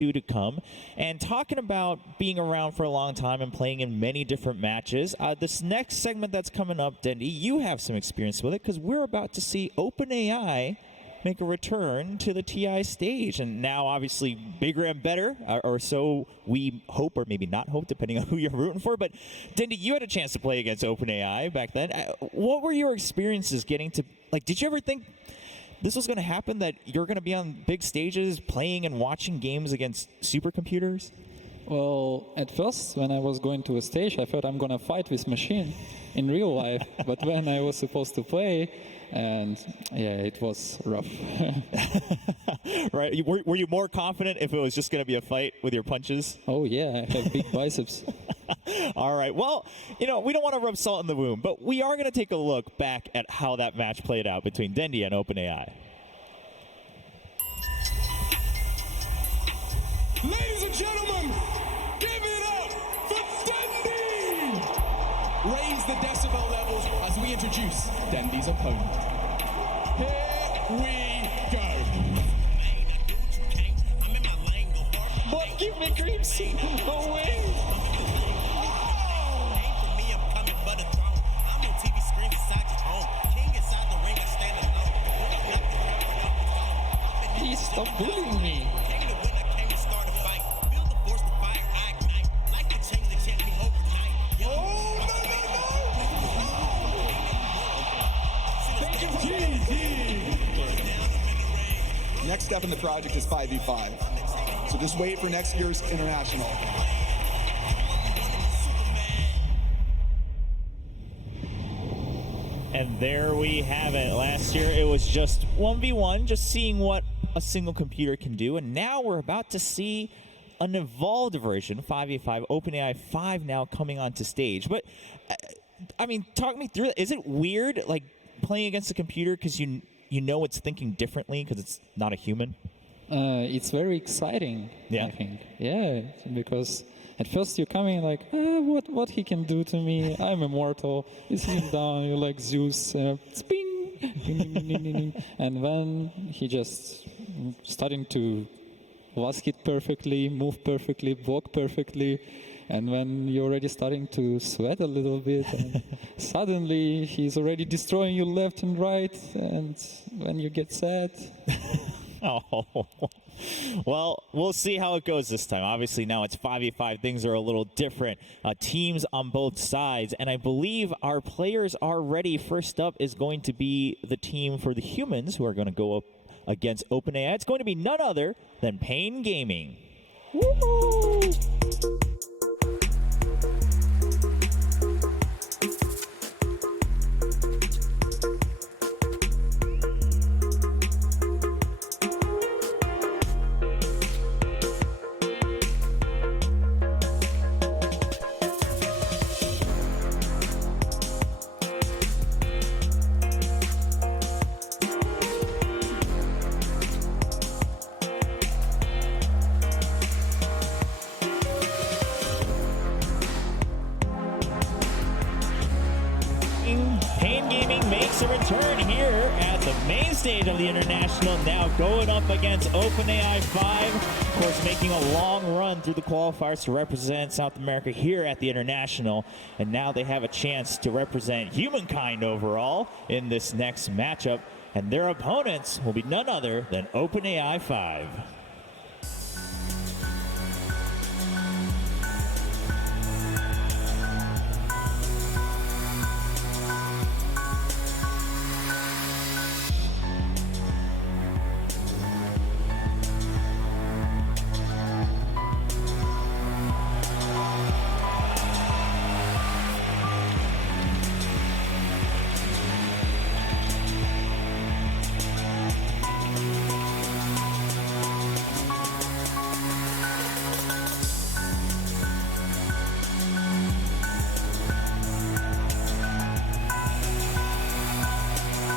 to come. And talking about being around for a long time and playing in many different matches, this next segment that's coming up, Dendy, you have some experience with it because we're about to see OpenAI make a return to the TI stage. And now, obviously, bigger and better, or so we hope, or maybe not hope, depending on who you're rooting for. But, Dendy, you had a chance to play against OpenAI back then. What were your experiences getting to, like, did you ever think this was going to happen, that you're going to be on big stages playing and watching games against supercomputers? Well, at first, when I was going to a stage, I thought I'm going to fight this machine in real life. But when I was supposed to play, and yeah, it was rough. Right. Were you more confident if it was just going to be a fight with your punches? Oh, yeah, I have big biceps. All right. Well, we don't want to rub salt in the wound, but we are going to take a look back at how that match played out between Dendy and OpenAI. Ladies and gentlemen, give it up for Dendy! Raise the decibel levels as we introduce Dendy's opponent. Here we go. What? Give me creeps. No way. Please stop bullying me. Next step in the project is 5v5. So just wait for next year's international. And there we have it. Last year it was just 1v1, just seeing what a single computer can do. And now we're about to see an evolved version, 5v5, OpenAI 5 now coming onto stage. But, I mean, talk me through it. Is it weird, like, playing against a computer because you know it's thinking differently because it's not a human? It's very exciting, yeah. I think. Yeah, because at first you're coming like, what he can do to me? I'm immortal. You see him down, you're like Zeus, sping, and then he just starting to ask it perfectly, move perfectly, block perfectly. And when you're already starting to sweat a little bit, and suddenly he's already destroying you left and right, and when you get sad. Oh, well, we'll see how it goes this time. Obviously, now it's 5v5. Things are a little different. Teams on both sides, and I believe our players are ready. First up is going to be the team for the humans who are going to go up against OpenAI. It's going to be none other than Pain Gaming. Woo! Pain Gaming makes a return here at the main stage of the International, now going up against OpenAI 5. Of course, making a long run through the qualifiers to represent South America here at the International. And now they have a chance to represent humankind overall in this next matchup. And their opponents will be none other than OpenAI 5.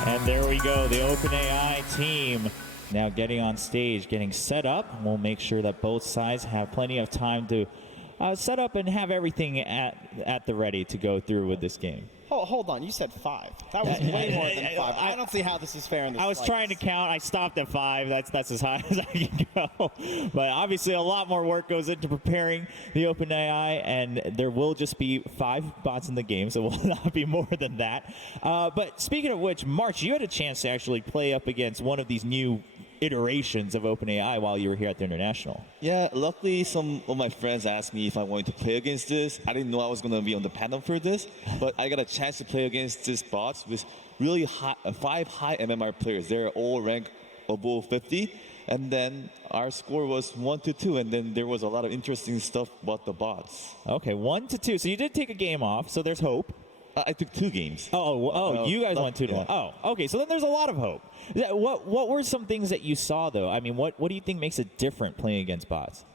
And there we go, the OpenAI team now getting on stage, getting set up. We'll make sure that both sides have plenty of time to set up and have everything at the ready to go through with this game. Hold on, you said 5. That was way more than 5. I don't see how this is fair in this I was trying to count. I stopped at 5. That's as high as I can go. But obviously, a lot more work goes into preparing the OpenAI, and there will just be 5 bots in the game, so it will not be more than that. But speaking of which, March, you had a chance to actually play up against one of these new iterations of OpenAI while you were here at the International. Yeah, luckily some of my friends asked me if I wanted to play against this. I didn't know I was going to be on the panel for this, but I got a chance to play against this bots with really high, 5 high MMR players. They're all ranked above 50, and then our score was 1-2, and then there was a lot of interesting stuff about the bots. Okay, 1-2. So you did take a game off, so there's hope. I took 2 games. You guys went 2-1. Yeah. Oh, okay. So then there's a lot of hope. What were some things that you saw, though? I mean, what do you think makes it different playing against bots?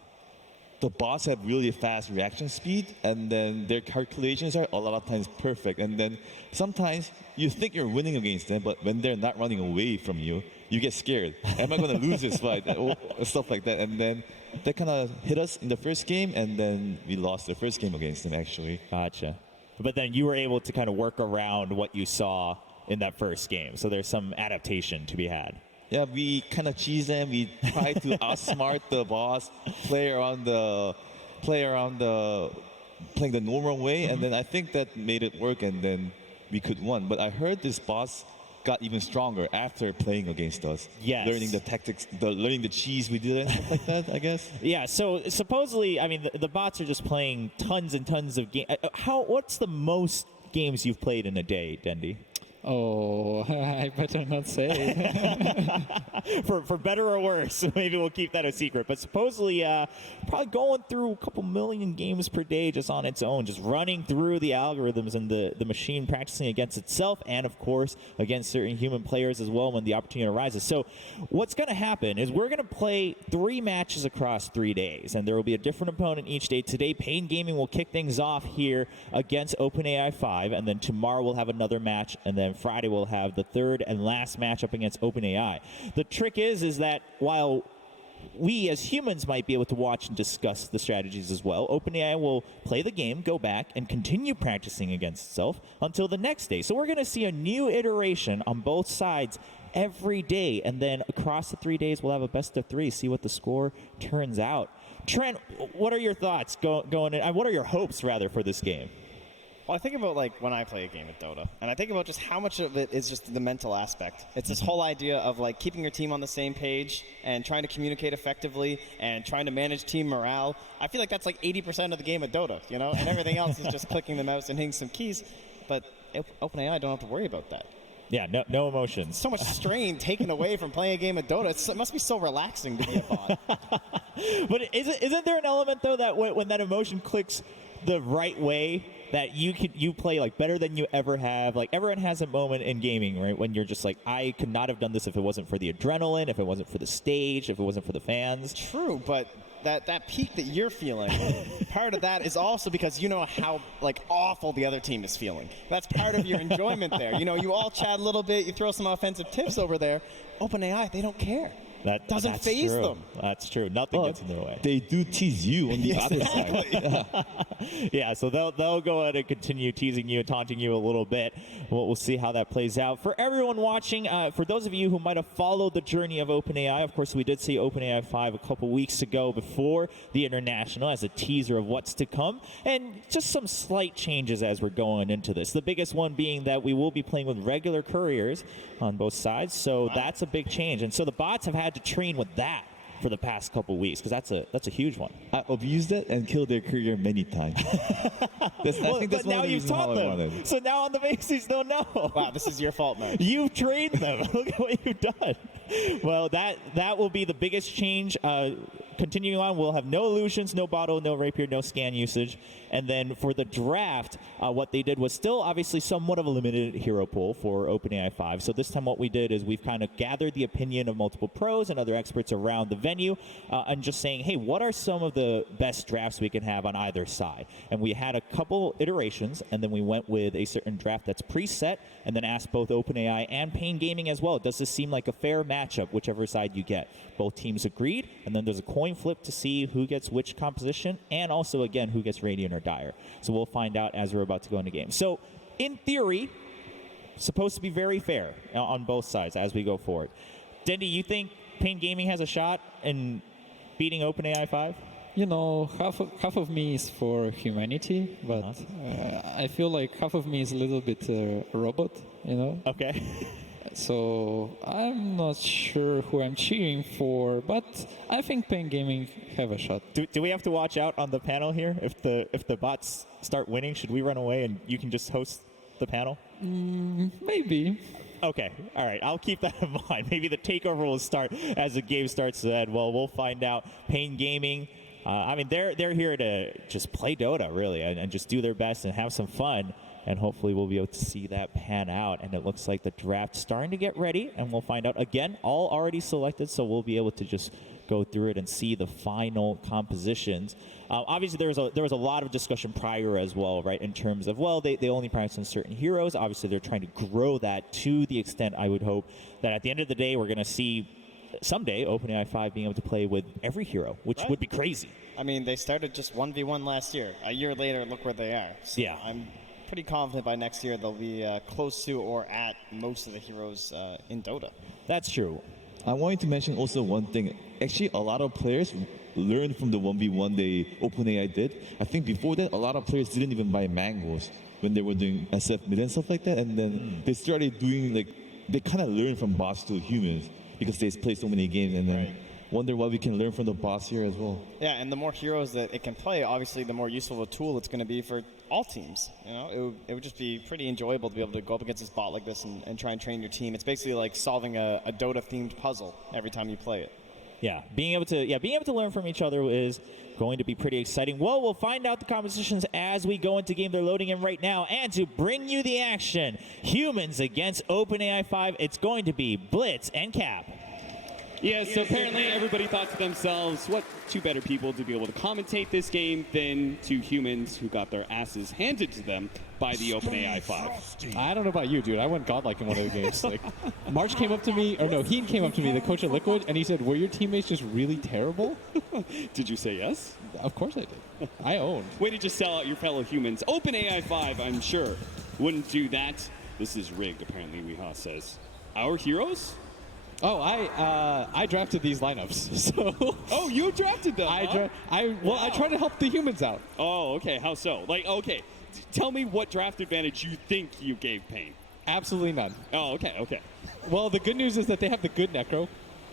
The bots have really fast reaction speed, and then their calculations are a lot of times perfect. And then sometimes you think you're winning against them, but when they're not running away from you, you get scared. Am I going to lose this fight? Or stuff like that. And then that kind of hit us in the first game, and then we lost the first game against them, actually. Gotcha. But then you were able to kind of work around what you saw in that first game. So there's some adaptation to be had. Yeah, we kind of cheese them. We try to outsmart the boss, playing the normal way, and then I think that made it work, and then we could win. But I heard this boss got even stronger after playing against us. Yes. Learning the tactics, learning the cheese we did, and stuff like that, I guess. Yeah, so supposedly, I mean, the bots are just playing tons and tons of games. What's the most games you've played in a day, Dendi? Oh, I better not say. for better or worse, maybe we'll keep that a secret. But supposedly, probably going through a couple million games per day just on its own, just running through the algorithms and the machine practicing against itself, and of course against certain human players as well when the opportunity arises. So what's going to happen is we're going to play 3 matches across 3 days, and there will be a different opponent each day. Today, Pain Gaming will kick things off here against OpenAI 5, and then tomorrow we'll have another match, and then Friday we'll have the 3rd and last matchup against OpenAI. The trick is that while we as humans might be able to watch and discuss the strategies as well, OpenAI will play the game, go back, and continue practicing against itself until the next day. So we're going to see a new iteration on both sides every day, and then across the 3 days we'll have a best of 3, see what the score turns out. Trent, what are your thoughts going in? What are your hopes, rather, for this game? Well, I think about like when I play a game of Dota, and I think about just how much of it is just the mental aspect. It's this whole idea of like keeping your team on the same page and trying to communicate effectively and trying to manage team morale. I feel like that's like 80% of the game of Dota, you know, and everything else is just clicking the mouse and hitting some keys. But OpenAI don't have to worry about that. Yeah, no emotions. So much strain taken away from playing a game of Dota. It must be so relaxing to be a bot. But isn't there an element though that when that emotion clicks the right way, that you play like better than you ever have? Like everyone has a moment in gaming, right, when you're just like, I could not have done this if it wasn't for the adrenaline, if it wasn't for the stage, if it wasn't for the fans. True, but that peak that you're feeling, part of that is also because you know how like awful the other team is feeling. That's part of your enjoyment there. You know, you all chat a little bit, you throw some offensive tips over there. OpenAI, they don't care. That doesn't faze them. That's true. Nothing gets in their way. They do tease you on the other side. Yeah, so they'll go ahead and continue teasing you and taunting you a little bit. We'll see how that plays out. For everyone watching, for those of you who might have followed the journey of OpenAI, of course, we did see OpenAI 5 a couple weeks ago before the International as a teaser of what's to come, and just some slight changes as we're going into this. The biggest one being that we will be playing with regular couriers on both sides, so that's a big change. And so the bots have had to train with that for the past couple weeks, because that's a huge one. I abused it and killed their career many times. I think that's but now one of the you've reasons taught how I them. wanted. So now on the bases they'll know. Wow, this is your fault, man. You've trained them. Look at what you've done. Well, that will be the biggest change. Continuing on, we'll have no illusions, no bottle, no rapier, no scan usage. And then for the draft, what they did was still obviously somewhat of a limited hero pool for OpenAI 5. So this time what we did is we've kind of gathered the opinion of multiple pros and other experts around the venue and just saying, hey, what are some of the best drafts we can have on either side? And we had a couple iterations, and then we went with a certain draft that's preset, and then asked both OpenAI and Pain Gaming as well, does this seem like a fair matchup, whichever side you get? Both teams agreed, and then there's a coin coin flip to see who gets which composition, and also, again, who gets Radiant or Dire. So we'll find out as we're about to go into game. So, in theory, supposed to be very fair on both sides as we go forward. Dendi, you think Pain Gaming has a shot in beating OpenAI 5? You know, half of me is for humanity, but I feel like half of me is a little bit a robot, you know? Okay. So I'm not sure who I'm cheering for, but I think Pain Gaming have a shot. Do we have to watch out on the panel here? If the bots start winning, should we run away and you can just host the panel? Maybe. Okay, all right. I'll keep that in mind. Maybe the takeover will start as the game starts to end. Well, we'll find out. Pain Gaming. I mean, they're here to just play Dota, really, and just do their best and have some fun. And hopefully we'll be able to see that pan out. And it looks like the draft's starting to get ready, and we'll find out. Again, all already selected, so we'll be able to just go through it and see the final compositions. Obviously, there was a lot of discussion prior as well, right, in terms of, well, they only practice on certain heroes. Obviously, they're trying to grow that to the extent I would hope that at the end of the day, we're going to see someday OpenAI 5 being able to play with every hero, which would be crazy. I mean, they started just 1v1 last year. A year later, look where they are. So Yeah. I'm pretty confident by next year they'll be close to or at most of the heroes in Dota. That's true. I wanted to mention also one thing. Actually, a lot of players learned from the 1v1 OpenAI did. I think before that, a lot of players didn't even buy mangoes when they were doing SF mid and stuff like that. And then they started doing, like, they kind of learned from bots to humans because they play so many games. And then wonder what we can learn from the boss here as well. Yeah, and the more heroes that it can play, obviously, the more useful of a tool it's going to be for all teams. You know, it would just be pretty enjoyable to be able to go up against this bot like this and try and train your team. It's basically like solving a Dota-themed puzzle every time you play it. Yeah, being able to learn from each other is going to be pretty exciting. Well, we'll find out the compositions as we go into game. They're loading in right now. And to bring you the action, humans against OpenAI 5, it's going to be Blitz and Cap. Yeah, so apparently everybody thought to themselves, what two better people to be able to commentate this game than two humans who got their asses handed to them by the OpenAI 5. I don't know about you, dude. I went godlike in one of the games. Like, March came up to me, or no, Heen came up to me, the coach at Liquid, and he said, were your teammates just really terrible? Did you say yes? Of course I did. I owned. Way to just sell out your fellow humans. OpenAI 5, I'm sure, wouldn't do that. This is rigged, apparently, Weehaw says. Our heroes? Oh, I drafted these lineups. So Oh, you drafted them, huh? I try to help the humans out. Oh, okay. How so? Like, okay. Tell me what draft advantage you think you gave Pain. Absolutely none. Oh, okay. Well, the good news is that they have the good Necro.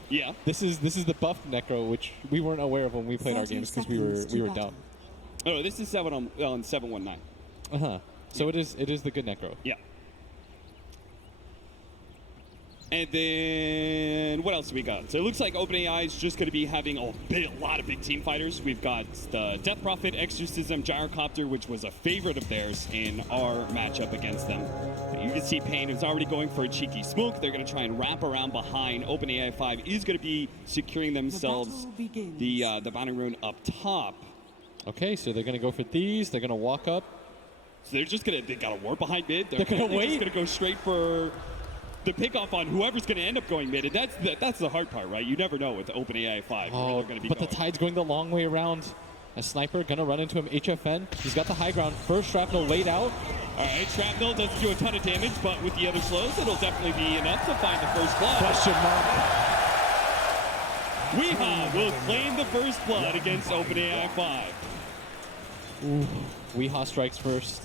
Yeah. This is the buffed Necro, which we weren't aware of when we played our games because we were dumb. Oh, this is 7 on 719. So it is the good Necro. Yeah. And then what else do we got? So it looks like OpenAI is just going to be having a lot of big team fighters. We've got the Death Prophet, Exorcism, Gyrocopter, which was a favorite of theirs in our matchup against them. You can see Pain is already going for a cheeky smoke. They're going to try and wrap around behind. OpenAI 5 is going to be securing themselves the bounty rune up top. Okay, so they're going to go for these. They're going to walk up. So they're just going to, they got a war behind mid. They're gonna wait. Just going to go straight for the pickoff on whoever's going to end up going mid. And that's the hard part, right? You never know with OpenAI 5 where they're going to be but going. the tide's going the long way around. A sniper going to run into him. HFN. He's got the high ground. First shrapnel laid out. All right, Shrapnel doesn't do a ton of damage, but with the other slows, it'll definitely be enough to find the first blood. Question mark. Weehaw will claim the first blood against OpenAI 5. Ooh, Weehaw strikes first.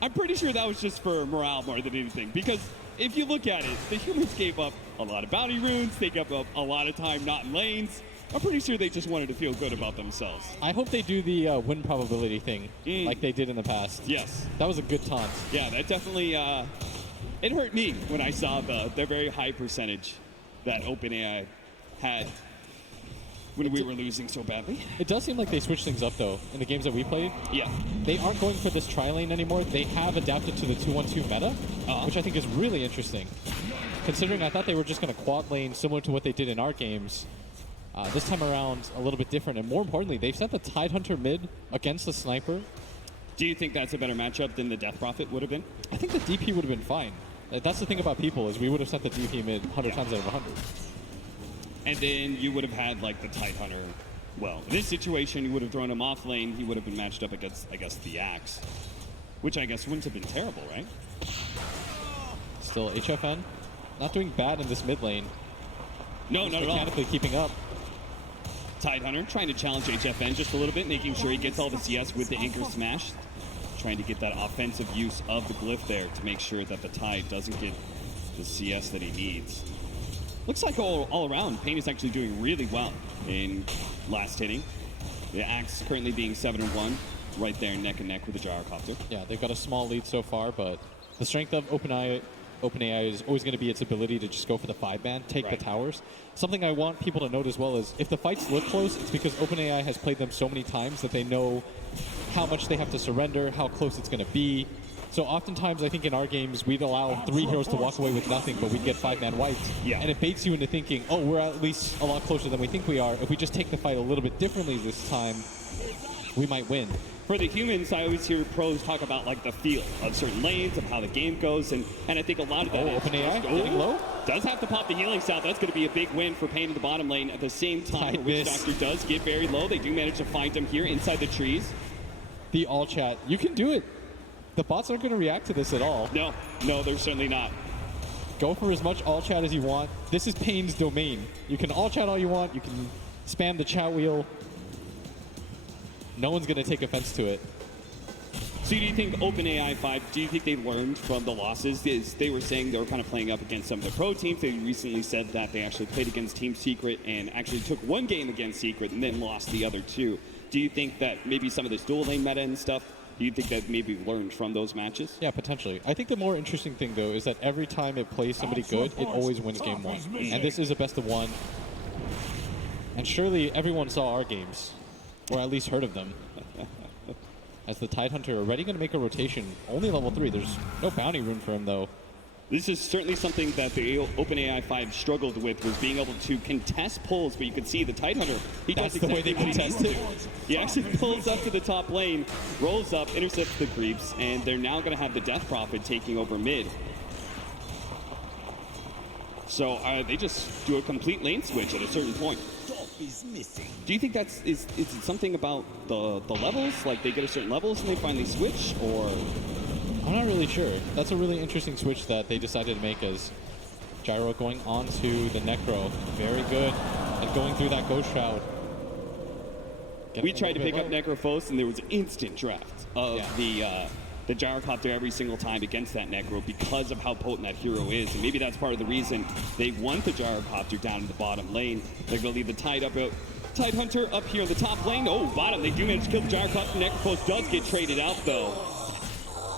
I'm pretty sure that was just for morale more than anything, because if you look at it, the humans gave up a lot of bounty runes, they gave up a lot of time not in lanes. I'm pretty sure they just wanted to feel good about themselves. I hope they do the win probability thing like they did in the past. Yes. That was a good taunt. Yeah, that definitely, it hurt me when I saw the very high percentage that OpenAI had when we were losing so badly. It does seem like they switched things up, though, in the games that we played. Yeah. They aren't going for this tri-lane anymore. They have adapted to the 2-1-2 meta, which I think is really interesting. Considering I thought they were just going to quad lane similar to what they did in our games. This time around, a little bit different. And more importantly, they've sent the Tidehunter mid against the Sniper. Do you think that's a better matchup than the Death Prophet would have been? I think the DP would have been fine. That's the thing about people, is we would have sent the DP mid 100 times out of 100. And then you would have had like the Tidehunter Well, in this situation, you would have thrown him off lane. He would have been matched up against, I guess, the Axe, which I guess wouldn't have been terrible, right? Still, HFN not doing bad in this mid lane. No, not at all. Mechanically keeping up. Tidehunter trying to challenge HFN just a little bit, making sure he gets all the CS with the anchor smash. Trying to get that offensive use of the glyph there to make sure that the Tide doesn't get the CS that he needs. Looks like all around, Pain is actually doing really well in last hitting. The Axe currently being 7-1, right there neck and neck with the Gyrocopter. Yeah, they've got a small lead so far, but the strength of OpenAI is always going to be its ability to just go for the 5-man, take the towers. Something I want people to note as well is if the fights look close, it's because OpenAI has played them so many times that they know how much they have to surrender, how close it's going to be. So oftentimes, I think in our games, we'd allow 3 heroes to walk away with nothing, but we'd get 5-man wipes. Yeah. And it baits you into thinking, oh, we're at least a lot closer than we think we are. If we just take the fight a little bit differently this time, we might win. For the humans, I always hear pros talk about like the feel of certain lanes, of how the game goes, and I think a lot of that is OpenAI just, getting low? Does have to pop the healing salve. That's going to be a big win for Pain in the bottom lane. At the same time, Tight Witch miss. Doctor does get very low. They do manage to find him here inside the trees. The all chat, you can do it. The bots aren't going to react to this at all. No, they're certainly not. Go for as much all chat as you want. This is Pain's domain. You can all chat all you want. You can spam the chat wheel. No one's going to take offense to it. So do you think OpenAI 5, do you think they learned from the losses? They were saying they were kind of playing up against some of the pro teams. They recently said that they actually played against Team Secret and actually took one game against Secret and then lost the other 2. Do you think that maybe some of this dual lane meta and stuff, do you think that maybe learned from those matches? Yeah, potentially. I think the more interesting thing, though, is that every time it plays somebody good, it always wins game 1. And this is a best of 1. And surely everyone saw our games, or at least heard of them. As the Tidehunter already going to make a rotation, only level 3. There's no bounty rune for him, though. This is certainly something that the OpenAI 5 struggled with, was being able to contest pulls, but you can see the Tidehunter, he That's does the way exactly they what he contest needs it. to. He actually pulls up to the top lane, rolls up, intercepts the creeps, and they're now going to have the Death Prophet taking over mid. So they just do a complete lane switch at a certain point. Do you think is it something about the levels? Like they get a certain levels and they finally switch, or? I'm not really sure. That's a really interesting switch that they decided to make as Gyro going on to the Necro. Very good. And going through that Ghost Shroud. We tried to pick up Necrophos and there was instant draft of the Gyrocopter every single time against that Necro because of how potent that hero is. And maybe that's part of the reason they want the Gyrocopter down in the bottom lane. They're going to leave the Tidehunter up here in the top lane. Oh, bottom. They do manage to kill the Gyrocopter. Necrophos does get traded out, though.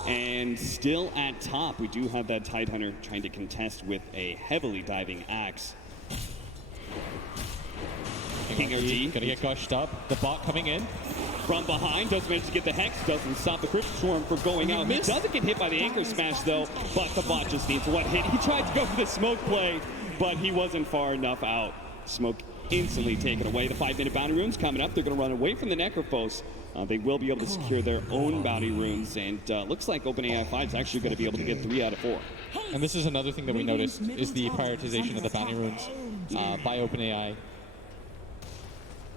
And still at top, we do have that Tidehunter trying to contest with a heavily diving Axe. King RD. Gonna get gushed up. The bot coming in. From behind, does manage to get the Hex, doesn't stop the Crypt Swarm from going out. He doesn't get hit by the Anchor Smash, though, but the bot just needs one hit. He tried to go for the smoke play, but he wasn't far enough out. Smoke instantly taken away. The 5-minute bounty runes coming up. They're going to run away from the Necrophos. They will be able to secure their own bounty runes, and looks like OpenAI 5 is actually going to be able to get 3 out of 4. And this is another thing that we noticed is the prioritization of the bounty runes by OpenAI.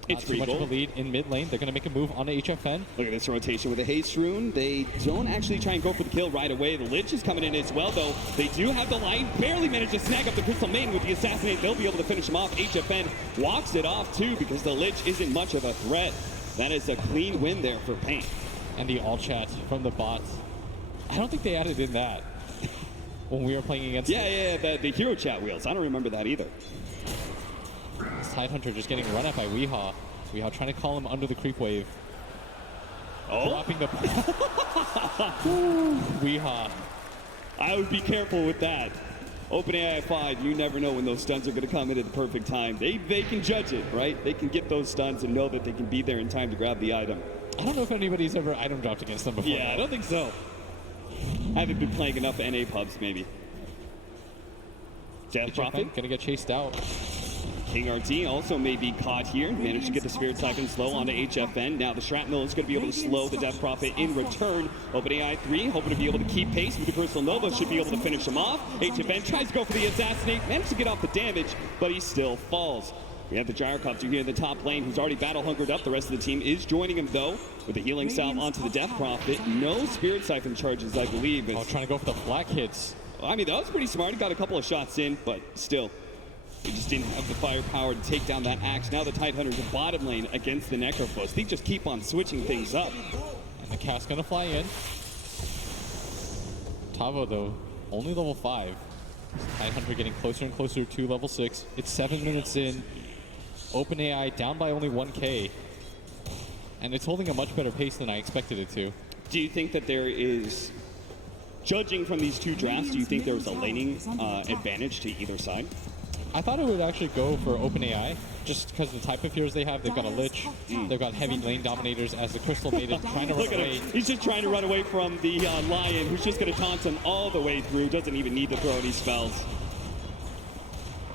It's Not too much of a lead in mid lane. They're going to make a move on the HFN. Look at this rotation with the Haste Rune. They don't actually try and go for the kill right away. The Lich is coming in as well, though. They do have the line. Barely managed to snag up the Crystal Maiden with the Assassinate. They'll be able to finish him off. HFN walks it off, too, because the Lich isn't much of a threat. That is a clean win there for Pain. And the all chat from the bots. I don't think they added in that when we were playing against the hero chat wheels. I don't remember that either. Tidehunter just getting run at by Weehaw. Weehaw trying to call him under the creep wave. Oh. Dropping the... Weehaw. I would be careful with that. OpenAI 5, you never know when those stuns are going to come in at the perfect time. They can judge it, right? They can get those stuns and know that they can be there in time to grab the item. I don't know if anybody's ever item dropped against them before. Yeah, I don't think so. I haven't been playing enough NA pubs, maybe. Death Prophet. Gonna get chased out. King RT also may be caught here. Managed to get the Spirit Siphon slow onto HFN. Now the Shrapnel is going to be able to slow the Death Prophet in return. OpenAI 3 hoping to be able to keep pace with the Crystal Nova. Should be able to finish him off. HFN tries to go for the Assassinate. Managed to get off the damage, but he still falls. We have the Gyrocopter here in the top lane, who's already battle hungered up. The rest of the team is joining him, though, with the healing salve onto the Death Prophet. No Spirit Siphon charges, I believe. Oh, trying to go for the flak hits. I mean, that was pretty smart. He got a couple of shots in, but still, he just didn't have the firepower to take down that axe. Now the Tidehunters in bottom lane against the Necrophos. They just keep on switching things up. And the cast gonna fly in. Tavo, though, only level 5. Tidehunter getting closer and closer to level 6. It's 7 minutes in. OpenAI down by only 1K. And it's holding a much better pace than I expected it to. Do you think that there is, judging from these two drafts, do you think there was a laning advantage to either side? I thought it would actually go for OpenAI, just because of the type of heroes they have. They've got a Lich, they've got heavy lane dominators as the Crystal Maiden trying to run Look at away. him. He's just trying to run away from the Lion, who's just going to taunt him all the way through. Doesn't even need to throw any spells.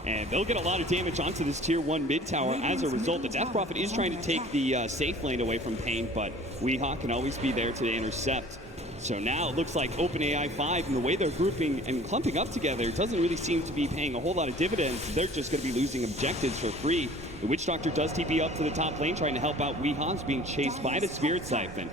And they'll get a lot of damage onto this tier 1 mid tower as a result. The Death Prophet is trying to take the safe lane away from Pain, but Weehaw can always be there to intercept. So now it looks like OpenAI 5 and the way they're grouping and clumping up together doesn't really seem to be paying a whole lot of dividends. They're just going to be losing objectives for free. The Witch Doctor does TP up to the top lane, trying to help out Weehaw's being chased by the Spirit Siphon.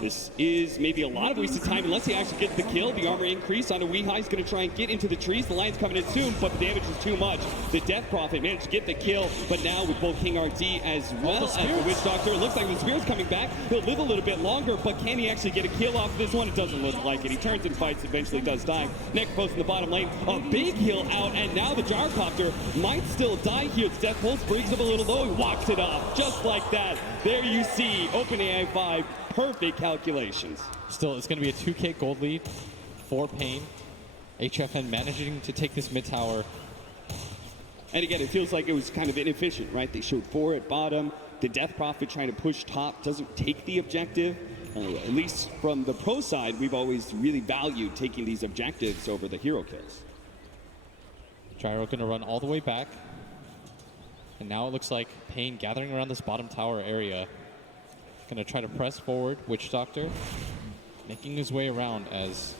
This is maybe a lot of wasted time unless he actually gets the kill. The armor increase on a Weehaw. He's going to try and get into the trees. The Lion's coming in soon, but the damage is too much. The Death Prophet managed to get the kill, but now with both King RD as well as the Witch Doctor, it looks like the Spirit's coming back. He'll live a little bit longer, but can he actually get a kill off of this one? It doesn't look like it. He turns and fights, eventually does die. Necrophos in the bottom lane. A big heal out, and now the Gyrocopter might still die here. The Death Pulse brings him a little low. He walks it off just like that. There you see OpenAI 5, perfect calculations. Still, it's going to be a 2K gold lead for Pain. HFN managing to take this mid tower. And again, it feels like it was kind of inefficient, right? They showed 4 at bottom. The Death Prophet trying to push top doesn't take the objective. At least from the pro side, we've always really valued taking these objectives over the hero kills. Gyro going to run all the way back. And now it looks like Pain gathering around this bottom tower area. Going to try to press forward. Witch Doctor making his way around as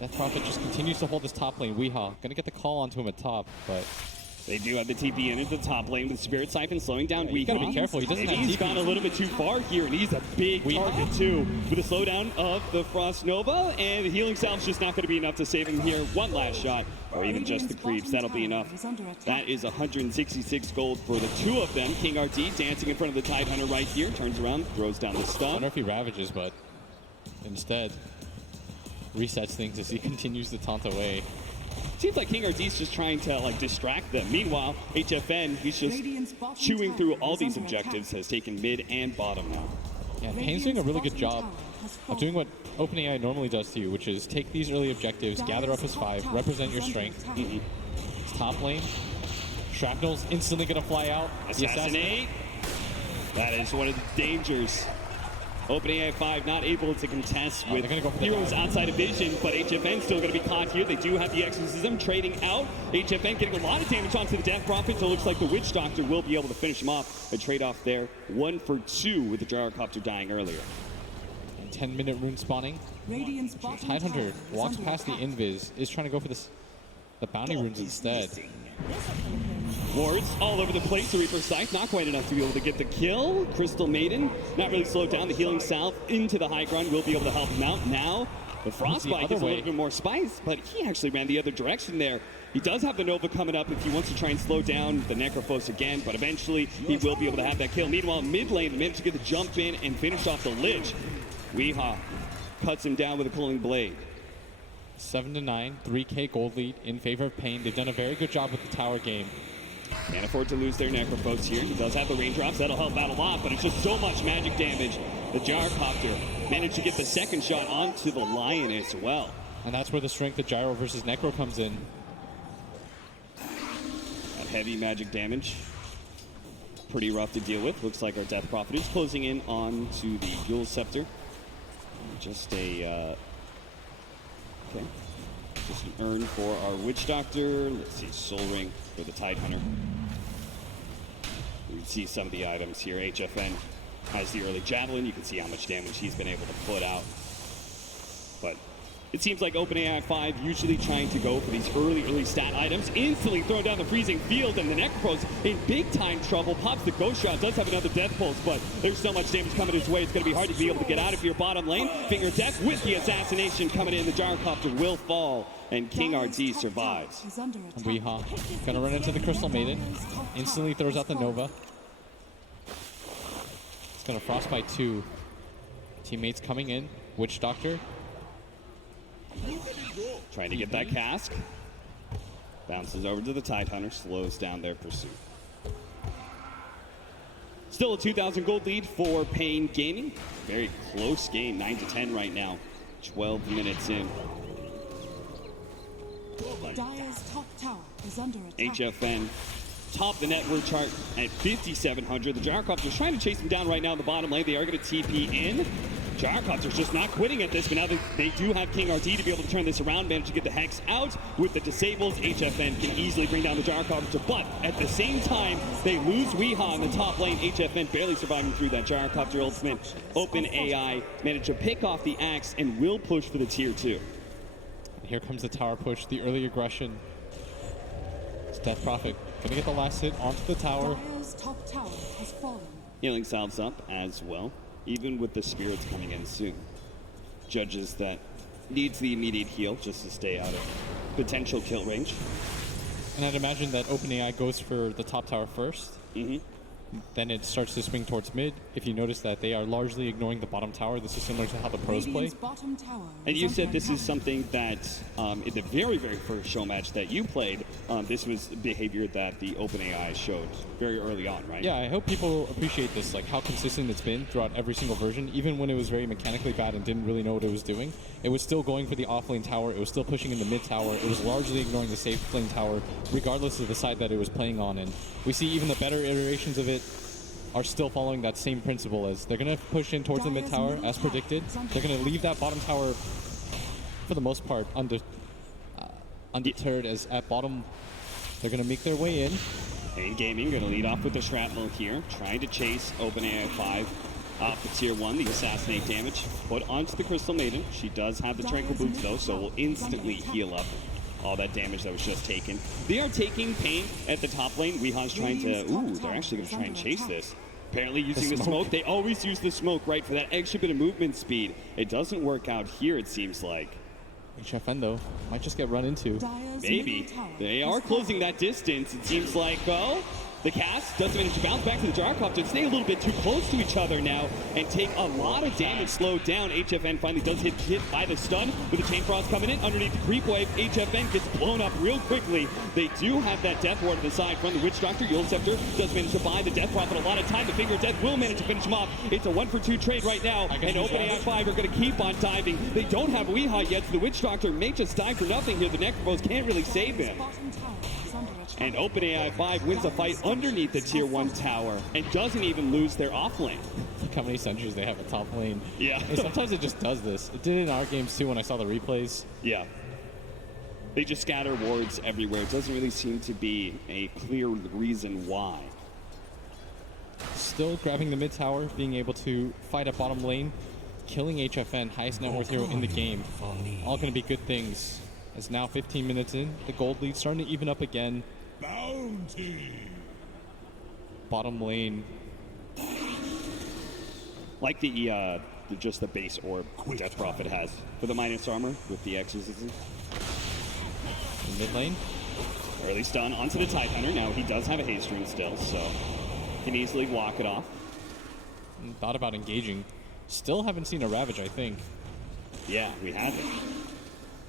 Death Prophet just continues to hold this top lane. Weehaw going to get the call onto him at top, but they do have the TP in at the top lane with Spirit Siphon slowing down Weehaw. You gotta be careful. He doesn't have He's TP. gone a little bit too far here, and he's a big target too. With a slowdown of the Frost Nova, and the healing salve's just not going to be enough to save him here. One last shot, or even just the creeps. That'll be enough. That is 166 gold for the two of them. King RD dancing in front of the Tidehunter right here. Turns around, throws down the I don't stun. know if he ravages, but instead resets things as he continues to taunt away. Seems like King RD's just trying to like distract them. Meanwhile, HFN, he's just chewing through all these objectives, has taken mid and bottom now. Yeah, Pain's doing a really good job of doing what OpenAI normally does to you, which is take these early objectives, gather up as 5, represent your strength. It's top lane. Shrapnel's instantly going to fly out. The Assassinate. That is one of the dangers. OpenAI 5 not able to contest with heroes outside of vision, but HFN still going to be caught here. They do have the Exorcism trading out. HFN getting a lot of damage onto the Death Prophet, so it looks like the Witch Doctor will be able to finish him off. A trade-off there, 1 for 2 with the Gyrocopter dying earlier. 10-minute rune spawning. Tidehunter walks past the invis, is trying to go for the bounty runes instead. Wards all over the place. The Reaper Scythe not quite enough to be able to get the kill. Crystal Maiden not really slowed down. The healing salve into the high ground will be able to help him out. Now the Frostbite gets a little bit more spice, but he actually ran the other direction there. He does have the Nova coming up if he wants to try and slow down the Necrophos again, but eventually he will be able to have that kill. Meanwhile, mid lane managed to get the jump in and finish off the Lich. Weehaw cuts him down with a pulling blade. 7-9, 3K gold lead in favor of Pain. They've done a very good job with the tower game. Can't afford to lose their Necrophos here. He does have the raindrops. That'll help out a lot, but it's just so much magic damage. The Gyrocopter managed to get the second shot onto the Lion as well. And that's where the strength of Gyro versus Necro comes in. That heavy magic damage. Pretty rough to deal with. Looks like our Death Prophet is closing in on to the Dual Scepter. Just a... okay. Just an urn for our Witch Doctor. Let's see, Soul Ring for the Tidehunter. You can see some of the items here. HFN has the early Javelin. You can see how much damage he's been able to put out. But It seems like OpenAI 5 usually trying to go for these early stat items, instantly throwing down the freezing field, and the Necropose in big-time trouble. Pops the Ghost Shot, does have another Death Pulse, but there's so much damage coming his way, it's going to be hard to be able to get out of your bottom lane. Finger Death with the Assassination coming in. The Gyrocopter will fall, and King RD survives. Weehaw gonna run into the Crystal Maiden. Instantly throws out the Nova. It's gonna Frostbite 2. Teammates coming in. Witch Doctor. Trying to get that cask. Bounces over to the Tidehunter, slows down their pursuit. Still a 2,000 gold lead for Pain Gaming. Very close game, 9-10 right now. 12 minutes in. Dire's top tower is under attack. HFN top the network chart at 5,700. The Gyrocopter's trying to chase them down right now in the bottom lane. They are going to TP in. Gyrocopter's just not quitting at this, but now that they do have King RD to be able to turn this around, manage to get the Hex out with the disables. HFN can easily bring down the Gyrocopter, but at the same time, they lose Weehaw in the top lane. HFN barely surviving through that Gyrocopter ultimate. OpenAI managed to pick off the Axe and will push for the tier 2. Here comes the tower push, the early aggression. It's Death Prophet gonna get the last hit onto the tower. Dire's top tower has fallen. Healing Salves up as well, even with the Spirits coming in soon. Judges that needs the immediate heal just to stay out of potential kill range. And I'd imagine that OpenAI goes for the top tower first. Then it starts to swing towards mid. If you notice that they are largely ignoring the bottom tower, this is similar to how the pros play. Radiant's bottom tower And is you under said this is attack. something that in the very first show match that you played, this was behavior that the OpenAI showed very early on, right? Yeah, I hope people appreciate this, like how consistent it's been throughout every single version. Even when it was very mechanically bad and didn't really know what it was doing, it was still going for the offlane tower. It was still pushing in the mid tower. It was largely ignoring the safe lane tower, regardless of the side that it was playing on. And we see even the better iterations of it are still following that same principle as they're going to push in towards the mid tower as predicted. They're going to leave that bottom tower, for the most part, undeterred, as at bottom they're going to make their way in. Pain Gaming going to lead off with the shrapnel here, trying to chase OpenAI 5 up to tier 1, the assassinate damage put onto the Crystal Maiden. She does have the Tranquil Boots though, so will instantly heal up all that damage that was just taken. They are taking Pain at the top lane. Weehaw's trying to, they're actually going to try and chase this. Apparently using the smoke. They always use the smoke, right, for that extra bit of movement speed. It doesn't work out here, it seems like. HFN, though, might just get run into. Dire's Maybe. middle tower They has are closing fallen. that distance. It seems like, well, the cast doesn't manage to bounce back to the Gyrocopter. Stay a little bit too close to each other now and take a lot of damage slowed down. HFN finally does hit by the stun with the Chain Frost coming in underneath the creep wave. HFN gets blown up real quickly. They do have that Death Ward to the side from the Witch Doctor. Yule Scepter does manage to buy the Death Prophet a lot of time. The Finger of Death will manage to finish him off. It's a 1-for-2 trade right now, and OpenAI 5 are going to keep on diving. They don't have Weehaw yet, so the Witch Doctor may just die for nothing here. The Necropose can't really save him. Bottom tower is under attack. And OpenAI 5 wins a fight underneath the tier 1 tower and doesn't even lose their off lane. Look how many sentries they have at top lane. Yeah. And sometimes it just does this. It did it in our games too when I saw the replays. Yeah. They just scatter wards everywhere. It doesn't really seem to be a clear reason why. Still grabbing the mid tower, being able to fight at bottom lane, killing HFN, highest net worth hero in the game. All going to be good things. As now 15 minutes in, the gold lead starting to even up again. Bounty. Bottom lane. Like just the base orb Death Prophet has for the minus armor with the exorcism. In mid lane. Early stun onto the Tidehunter. Now he does have a haste rune still, so can easily walk it off. Thought about engaging. Still haven't seen a Ravage, I think. Yeah, we haven't.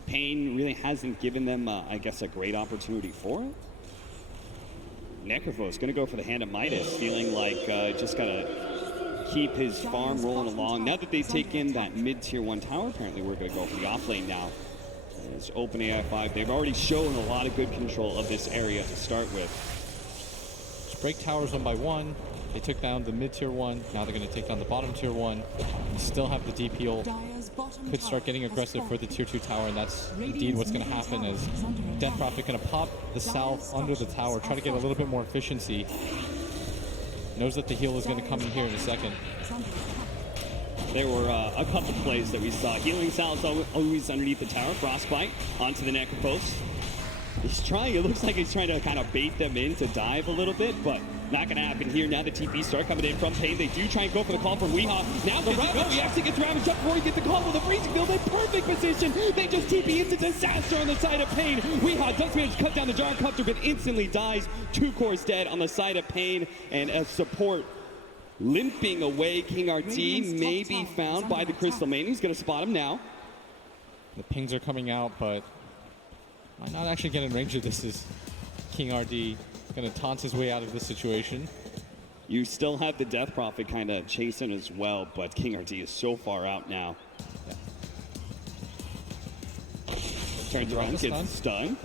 Pain really hasn't given them, I guess, a great opportunity for it. Necropho's going to go for the Hand of Midas, feeling like just got to keep his farm rolling along. Now that they've taken that mid-tier 1 tower, apparently we're going to go for the off lane now. It's OpenAI 5. They've already shown a lot of good control of this area to start with. Just break towers one by one. They took down the mid-tier 1. Now they're going to take down the bottom tier 1. And still have the DP ult. Dire's bottom Could start getting tower has aggressive for the fallen. tier 2 tower, and that's indeed what's going to happen as Death Prophet going to pop the south under the tower, try to get a little bit more efficiency. Knows that the heal is going to come in here in a second. Is under attack. There were a couple plays that we saw. Healing Sal's always underneath the tower. Frostbite onto the Necrophos. He's trying, it looks like he's trying to kind of bait them in to dive a little bit, but not going to happen here. Now the TP start coming in from Pain. They do try and go for the call from Weehaw. Now the Ravage. He actually gets Ravage up before he gets the call with the freezing field in perfect position. They just TP into disaster on the side of Pain. Weehaw does manage to cut down the Gyrocopter, but instantly dies. 2 cores dead on the side of Pain, and a support limping away. King RT may be found by the Crystal Maiden. He's going to spot him now. The pings are coming out, but I'm not actually getting range of this. Is King RD going to taunt his way out of this situation? You still have the Death Prophet kind of chasing as well, but King RD is so far out now. Yeah. Turns around, gets stunned.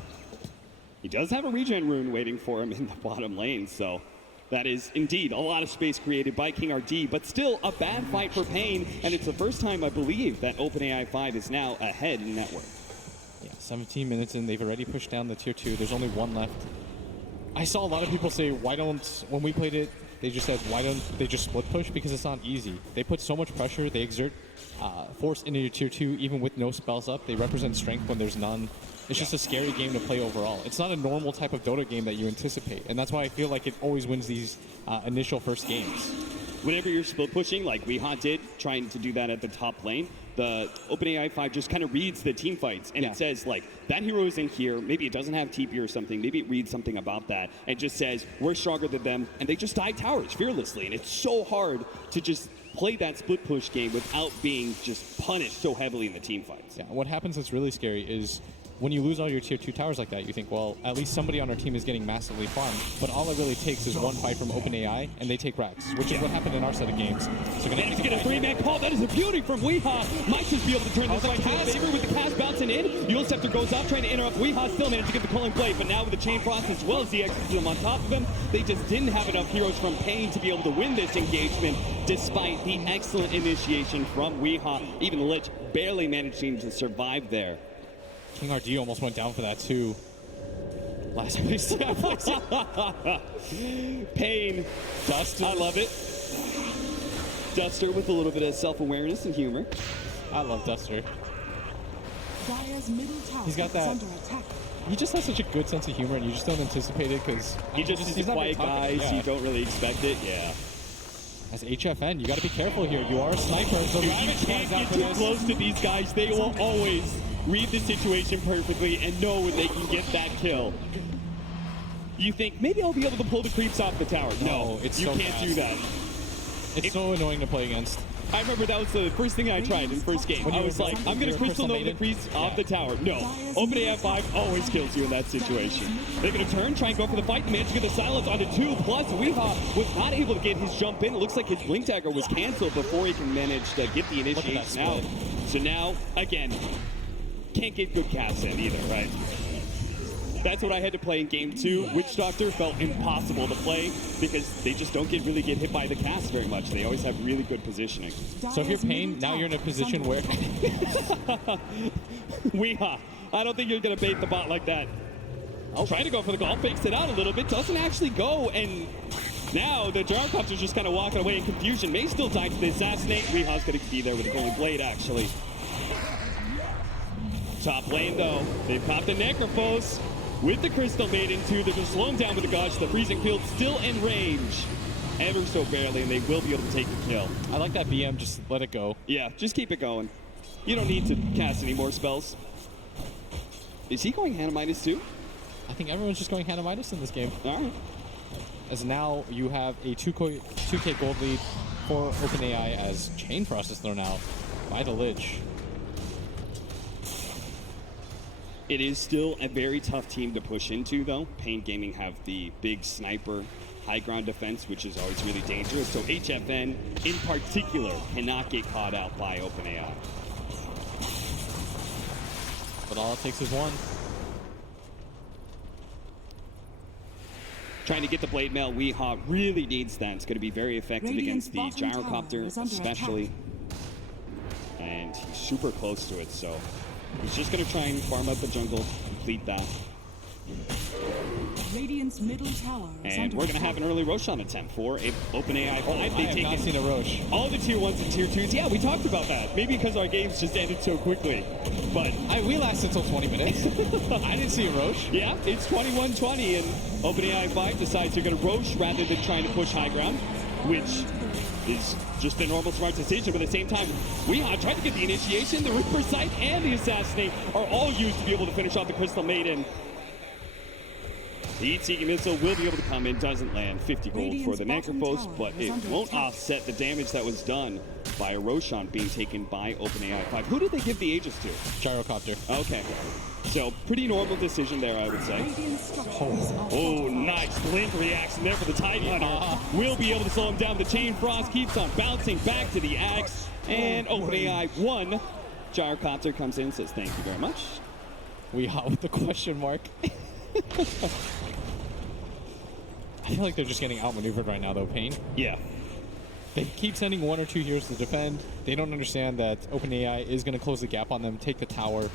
He does have a regen rune waiting for him in the bottom lane, so that is indeed a lot of space created by King RD, but still a bad fight for Pain, and it's the first time, I believe, that OpenAI 5 is now ahead in network. Yeah, 17 minutes in, they've already pushed down the tier 2. There's only 1 left. I saw a lot of people say, why don't, when we played it, they just said, why don't they just split push? Because it's not easy. They put so much pressure, they exert force into your tier 2, even with no spells up. They represent strength when there's none. It's just a scary game to play overall. It's not a normal type of Dota game that you anticipate, and that's why I feel like it always wins these initial first games. Whenever you're split pushing, like Weehaw did, trying to do that at the top lane, the OpenAI 5 just kind of reads the team fights, and it says, like, that hero is in here, maybe it doesn't have TP or something, maybe it reads something about that, and just says, we're stronger than them, and they just die towers fearlessly, and it's so hard to just play that split push game without being just punished so heavily in the team fights. Yeah, what happens that's really scary is when you lose all your tier 2 towers like that, you think, well, at least somebody on our team is getting massively farmed. But all it really takes is one fight from OpenAI, and they take racks, which is what happened in our set of games. So Managed to get a 3-man call. That is a beauty from Weehaw. Might just be able to turn this fight to his favor with the cast bouncing in. Yule Scepter goes up, trying to interrupt. Weehaw still managed to get the calling blade, but now with the Chain Frost as well as the Exorcism on top of him, they just didn't have enough heroes from Pain to be able to win this engagement, despite the excellent initiation from Weehaw. Even the Lich barely managing to survive there. King RD almost went down for that too. Last place. Pain. Duster. I love it. Duster with a little bit of self-awareness and humor. I love Duster. Dire's middle tower He's got is that. under attack. He just has such a good sense of humor, and you just don't anticipate it because He just is a quiet guy, so you don't really expect it. Yeah. As HFN, you got to be careful here. You are a sniper, so You can't get too close to these guys. They will always read the situation perfectly and know when they can get that kill. You think, maybe I'll be able to pull the creeps off the tower. No, it's you so can't do that. It's so annoying to play against. I remember that was the first thing I tried in the first game. I was like, I'm going to Crystal Nova the creeps off the tower. No, OpenAI 5 always kills you in that situation. They're going to turn, try and go for the fight. They managed to get the silence onto 2. Plus, Weehaw was not able to get his jump in. It looks like his Blink Dagger was canceled before he can manage to get the initiation out. So now, again, can't get good casts in either, right? That's what I had to play in game 2. Witch Doctor felt impossible to play because they just don't really get hit by the cast very much. They always have really good positioning. So if you're Pain, now you're in a position where... Weehaw, I don't think you're going to bait the bot like that. Trying to go for the call, fakes it out a little bit, doesn't actually go, and now the Gyrocopter's just kind of walking away in confusion. May still die to the assassinate. Weehaw's going to be there with a golden blade, actually. Top lane, though, they've popped the Necrophos. With the Crystal Maiden, too, they're just slowing down with the Gush. The Freezing Field still in range. Ever so barely, and they will be able to take the kill. I like that BM, just let it go. Yeah, just keep it going. You don't need to cast any more spells. Is he going Hanamitis, too? I think everyone's just going Hanamitis in this game. All right. As now you have a 2K gold lead for OpenAI as Chain Frost is thrown out by the Lich. It is still a very tough team to push into, though. Pain Gaming have the big sniper high ground defense, which is always really dangerous. So HFN, in particular, cannot get caught out by OpenAI. But all it takes is one. Trying to get the Blade Mail, Weehaw really needs that. It's going to be very effective against the Gyrocopter, especially. And he's super close to it, so he's just going to try and farm up the jungle, complete that. Radiant's middle tower is And under we're going to attack. have an early Roshan attempt for a OpenAI 5. I have not seen a Roche. all the tier 1s and tier 2s. Yeah, we talked about that. Maybe because our games just ended so quickly. But We lasted until 20 minutes. I didn't see a Roche. yeah, it's 21-20, and OpenAI 5 decides they're going to Roche rather than trying to push high ground, which is just a normal smart decision. But at the same time, Weehaw tried to get the initiation, the Reaper Sight, and the Assassinate are all used to be able to finish off the Crystal Maiden. The Heat-Seeking Missile will be able to come in, doesn't land. 50 gold for the Necrophos, but it won't offset the damage that was done by a Roshan being taken by OpenAI 5. Who did they give the Aegis to? Gyrocopter. Okay. So, pretty normal decision there, I would say. Radiant structures are Oh, nice blink reaction there for the Tide Hunter. Will be able to slow him down. The Chain Frost keeps on bouncing back to the Axe. And OpenAI 1. Gyrocopter comes in and says, thank you very much. We hot with the question mark. I feel like they're just getting outmaneuvered right now, though, Pain. Yeah. They keep sending 1 or 2 heroes to defend. They don't understand that OpenAI is going to close the gap on them, take the tower.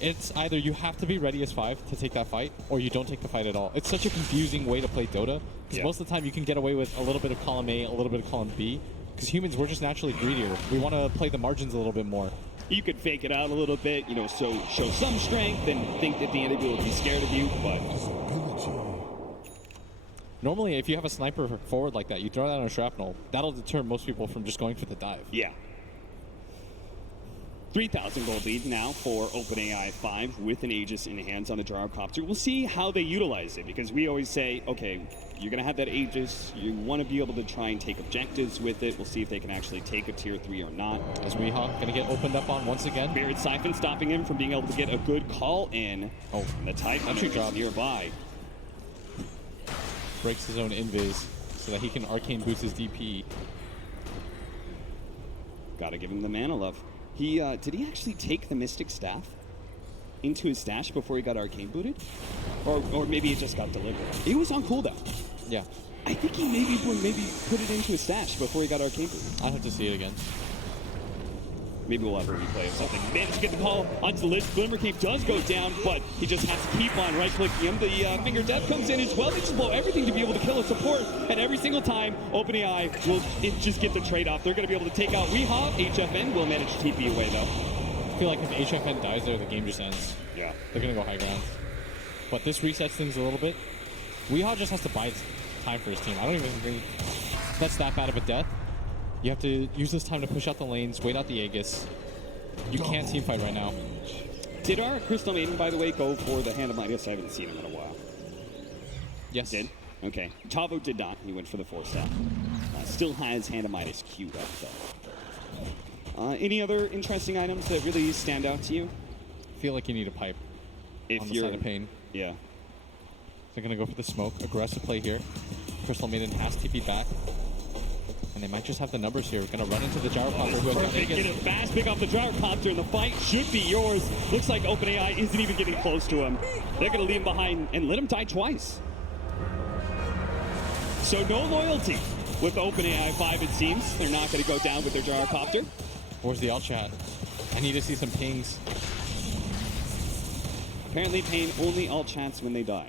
It's either you have to be ready as 5 to take that fight, or you don't take the fight at all. It's such a confusing way to play Dota, because Yeah. most of the time you can get away with a little bit of column A, a little bit of column B, because humans, we're just naturally greedier. We want to play the margins a little bit more. You could fake it out a little bit, you know, so show some strength and think that the enemy will be scared of you, but Normally, if you have a sniper forward like that, you throw that on a shrapnel. That'll deter most people from just going for the dive. yeah. 3,000 gold lead now for OpenAI 5 with an Aegis in hands on the Gyrocopter. We'll see how they utilize it, because we always say, okay, you're going to have that Aegis. You want to be able to try and take objectives with it. We'll see if they can actually take a tier 3 or not. Is Weehaw going to get opened up on once again? Spirit Siphon stopping him from being able to get a good call in. Oh, And the Tide Hunter entry is drop. nearby. Breaks his own invis so that he can arcane boost his DP. Gotta give him the mana love. He did he actually take the Mystic Staff into his stash before he got arcane booted? Or maybe it just got delivered. It was on cooldown. Yeah, I think he maybe put it into his stash before he got arcane booted. I'll have to see it again. Maybe we'll have a replay of something. Managed to get the ball onto the list. Glimmer Cape does go down, but he just has to keep on right-clicking him. The Finger Death comes in as well. They just blow everything to be able to kill a support. And every single time, OpenAI will just get the trade-off. They're going to be able to take out Weehaw. HFN will manage to TP away, though. I feel like if HFN dies there, the game just ends. Yeah. They're going to go high ground. But this resets things a little bit. Weehaw just has to buy time for his team. I don't even think that's that bad of a death. You have to use this time to push out the lanes, wait out the Aegis. You can't team fight right now. Did our Crystal Maiden, by the way, go for the Hand of Midas? I haven't seen him in a while. Yes. Did? Okay. Tavo did not. He went for the 4-staff. Still has Hand of Midas queued up, though. Any other interesting items that really stand out to you? I feel like you need a pipe If on the you're side of Pain. Yeah. They're going to go for the smoke. Aggressive play here. Crystal Maiden has TP back. And they might just have the numbers here. We're going to run into the Gyrocopter who has the Perfect. Get biggest... it fast. Pick off the Gyrocopter, and the fight should be yours. Looks like OpenAI isn't even getting close to him. They're going to leave him behind and let him die twice. So no loyalty with OpenAI 5, it seems. They're not going to go down with their Gyrocopter. Where's the alt chat? I need to see some pings. Apparently, Pain only alt chats when they die.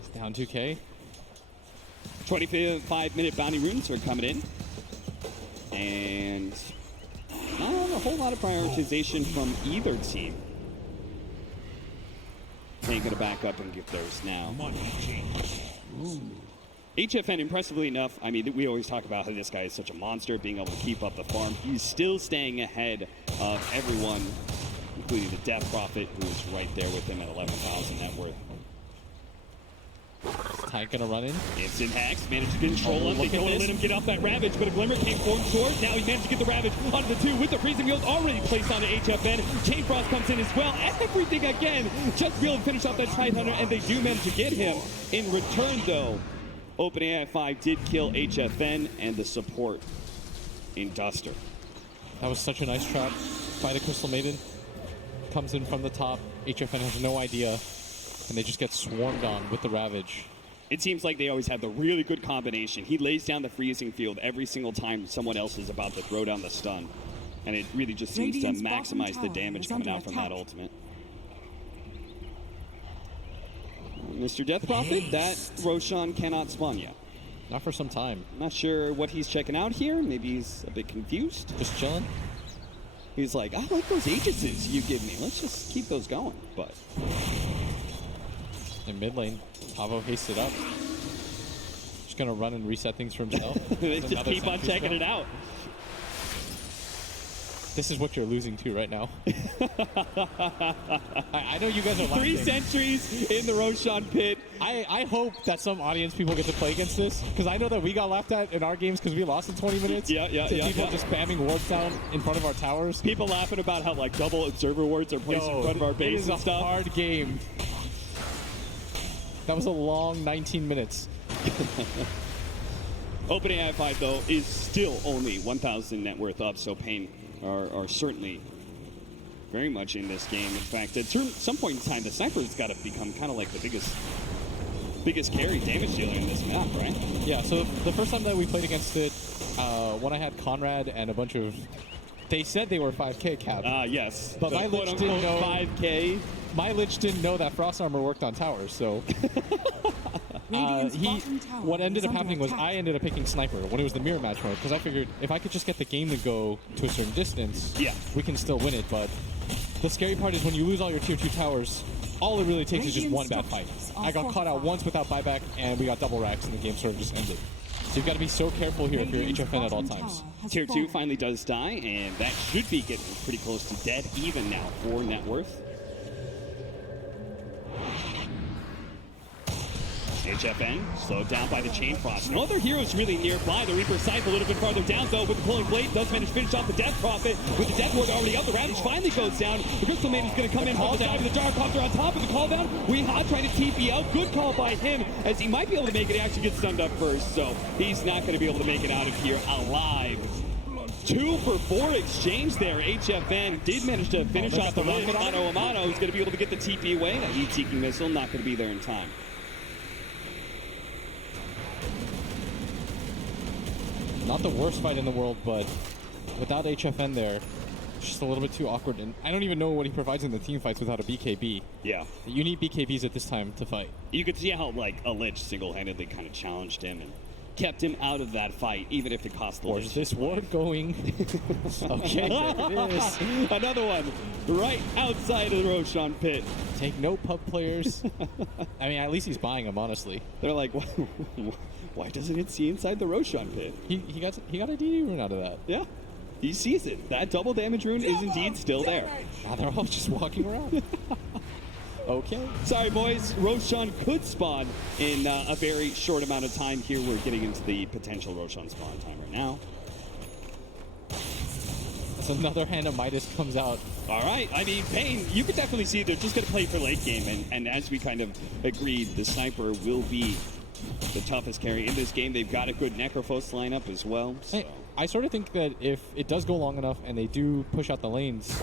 It's down 2K. 25-minute bounty runes are coming in. And not a whole lot of prioritization from either team. Ain't gonna back up and get theirs now. HFN, impressively enough, I mean, we always talk about how this guy is such a monster, being able to keep up the farm. He's still staying ahead of everyone, including the Death Prophet, who is right there with him at 11,000 net worth. Tank gonna run in. Instant hacks, managed to control him. They look at don't let this. him get off that Ravage, but a Glimmer came forward sword. Now he managed to get the Ravage onto the 2 with the Freezing Field already placed onto HFN. Chain Frost comes in as well. Everything again, just to be able to finish off that Tide Hunter, and they do manage to get him. In return, though, OpenAI 5 did kill HFN and the support in Duster. That was such a nice trap by the Crystal Maiden. Comes in from the top. HFN has no idea. And they just get swarmed on with the Ravage. It seems like they always have the really good combination. He lays down the Freezing Field every single time someone else is about to throw down the stun. And it really just seems to Radiant's bottom maximize the tower damage is coming under out from that attack. ultimate. Mr. Death Prophet, that Roshan cannot spawn yet. Not for some time. Not sure what he's checking out here. Maybe he's a bit confused. Just chilling. He's like, I like those Aegises you give me. Let's just keep those going. But In mid lane, Pavo hasted up. Just gonna run and reset things for himself. they just keep on checking it out. This is what you're losing to right now. I know you guys are laughing. 3 sentries in the Roshan pit. I hope that some audience people get to play against this, because I know that we got laughed at in our games because we lost in 20 minutes. Yeah. People just spamming wards down in front of our towers. People laughing about how like double observer wards are placed in front of our base and It is a stuff. hard game. That was a long 19 minutes. OpenAI Five, though, is still only 1,000 net worth up, so Pain are certainly very much in this game. In fact, at some point in time, the Sniper's got to become kind of like the biggest carry damage dealer in this map, right? Yeah, so the first time that we played against it, when I had Conrad and a bunch of... They said they were 5k cap. Yes. But my Lich didn't know... 5k. My Lich didn't know that Frost Armor worked on towers, so... What ended up happening was I ended up picking Sniper when it was the mirror match mode, because I figured if I could just get the game to go to a certain distance, we can still win it. But the scary part is when you lose all your tier 2 towers, all it really takes is just one bad fight. I got caught out once without buyback, and we got double racks, and the game sort of just ended. So you've got to be so careful here if you're HFN at all times. Tier 2 finally does die, and that should be getting pretty close to dead even now for net worth. HFN slowed down by the Chain Frost. No other heroes really nearby. The Reaper Scythe a little bit farther down, though, with the Pulling Blade. Does manage to finish off the Death Prophet with the Death Ward already up. The Ravage finally goes down. The Crystal Maiden's going to come in from the side with the Gyrocopter on top of the call down. Weehaw trying to TP out. Good call by him, as he might be able to make it. He actually gets stunned up first, so he's not going to be able to make it out of here alive. 2 for 4 exchange there. HFN did manage to finish off the rocket. Amano is going to be able to get the TP away. That heat-seeking missile not going to be there in time. Not the worst fight in the world, but without HFN there, it's just a little bit too awkward. And I don't even know what he provides in the team fights without a BKB. Yeah. You need BKBs at this time to fight. You could see how, like, a Lich single-handedly kind of challenged him and kept him out of that fight, even if it cost the Lich. Where's this ward going? Okay, there it is. Another one right outside of the Roshan pit. Take no pub players. I mean, at least he's buying them, honestly. They're like, why doesn't it see inside the Roshan pit? He got a DD rune out of that. Yeah. He sees it. That double damage rune is indeed still there. Now they're all just walking around. Okay. Sorry, boys. Roshan could spawn in a very short amount of time here. We're getting into the potential Roshan spawn time right now. So another hand of Midas comes out. All right. I mean, Pain, you could definitely see they're just going to play for late game. And as we kind of agreed, the Sniper will be the toughest carry in this game. They've got a good Necrophos lineup as well. So. I sort of think that if it does go long enough and they do push out the lanes,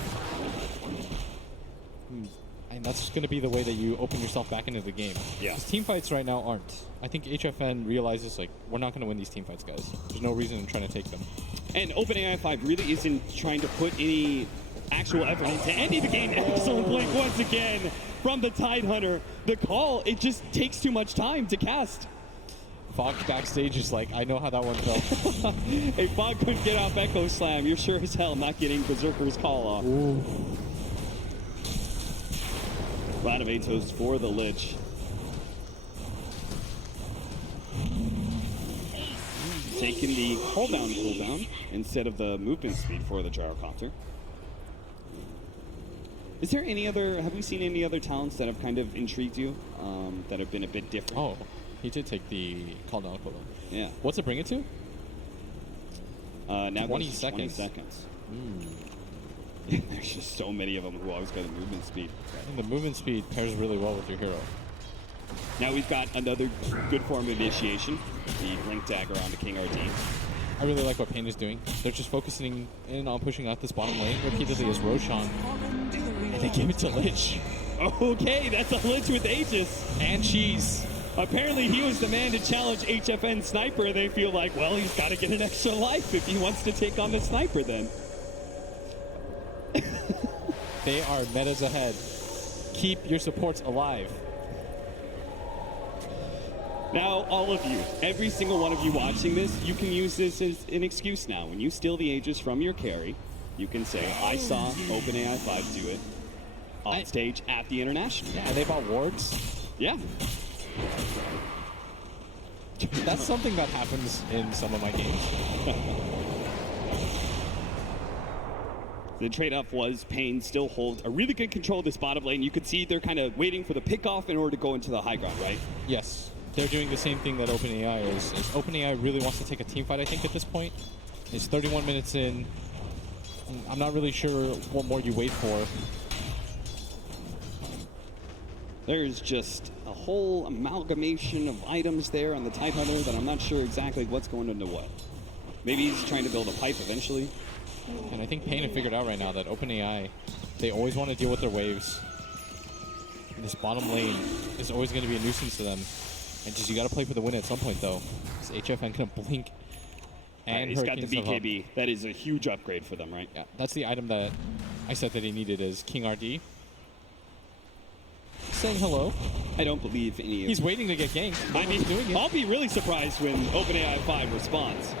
and that's going to be the way that you open yourself back into the game. Yeah. Because team fights right now aren't. I think HFN realizes, like, we're not going to win these team fights, guys. There's no reason in trying to take them. And OpenAI 5 really isn't trying to put any actual effort into ending the game. Excellent blink once again from the Tidehunter. The call, it just takes too much time to cast. Fog backstage is like, I know how that one felt. Hey, Fog couldn't get off Echo Slam. You're sure as hell not getting Berserker's call off. Ooh. A lot of Atos for the Lich. Taking the cooldown instead of the movement speed for the Gyrocopter. Is there any other, have we seen any other talents that have kind of intrigued you, that have been a bit different? Oh, he did take the cooldown. Yeah. What's it bring it to? Now 20 goes to seconds. 20 seconds. There's just so many of them who always got the movement speed. And the movement speed pairs really well with your hero. Now we've got another good form of initiation, the Blink Dagger onto King RD. I really like what Pain is doing. They're just focusing in on pushing out this bottom lane repeatedly as Roshan. And they give it to Lich. Okay, that's a Lich with Aegis. And cheese. Apparently he was the man to challenge HFN Sniper. They feel like, well, he's got to get an extra life if he wants to take on the Sniper then. They are metas ahead. Keep your supports alive. Now, all of you, every single one of you watching this, you can use this as an excuse now. When you steal the Aegis from your carry, you can say, I saw OpenAI 5 do it on stage at the International. Yeah, they bought wards. Yeah. That's something that happens in some of my games. The trade-off was Pain still holds a really good control of this bottom lane. You could see they're kind of waiting for the pick-off in order to go into the high ground, right? Yes. They're doing the same thing that OpenAI is. OpenAI really wants to take a team fight, I think, at this point. It's 31 minutes in. I'm not really sure what more you wait for. There's just a whole amalgamation of items there on the Tidehunter that I'm not sure exactly what's going into what. Maybe he's trying to build a pipe eventually. And I think Pain have figured out right now that OpenAI, they always want to deal with their waves. And this bottom lane is always going to be a nuisance to them. And just, you got to play for the win at some point, though. This HFN can blink. And he's got the Hurricanes have BKB. That is a huge upgrade for them, right? Yeah, that's the item that I said that he needed is King RD. Saying hello. I don't believe any of He's waiting to get ganked. I mean, doing it. I'll be really surprised when OpenAI 5 responds.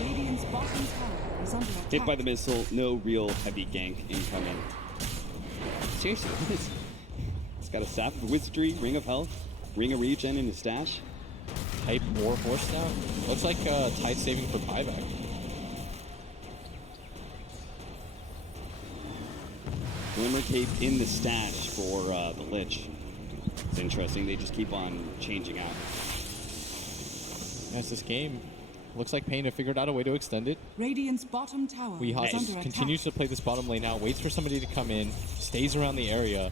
Radiant's bottom tower is under attack. Hit by the missile, no real heavy gank incoming. Seriously, what is... He's got a Staff of Wizardry, Ring of Health, Ring of Regen in his stash. Type War Horse now. Looks like Tide saving for buyback. Glimmer Cape in the stash for the Lich. It's interesting, they just keep on changing out. That's this game. Looks like Pain have figured out a way to extend it. Radiant's bottom tower Weehaw is under continues to play this bottom lane now, waits for somebody to come in, stays around the area.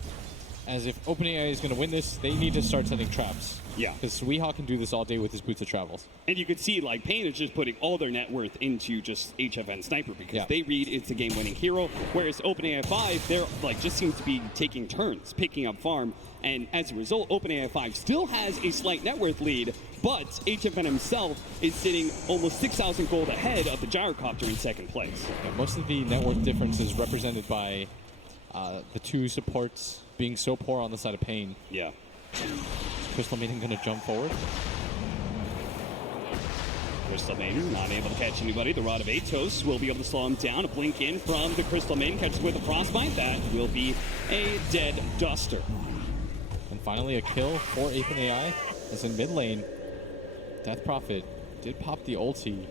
As if OpenAI is going to win this, they need to start setting traps. Yeah. Because Weehaw can do this all day with his Boots of Travels. And you could see, like, Pain is just putting all their net worth into just HFN Sniper because they read it's a game-winning hero, whereas OpenAI 5, they're, like, just seems to be taking turns, picking up farm, and as a result, OpenAI 5 still has a slight net worth lead, but HFN himself is sitting almost 6,000 gold ahead of the Gyrocopter in second place. Yeah, most of the net worth difference is represented by the two supports being so poor on the side of Pain. Yeah. Crystal Maiden going to jump forward. Crystal Maiden not able to catch anybody. The Rod of Atos will be able to slow him down. A blink in from the Crystal Maiden catches with a Frostbite. That will be a dead Duster. And finally a kill for OpenAI. As in mid lane, Death Prophet did pop the ulti.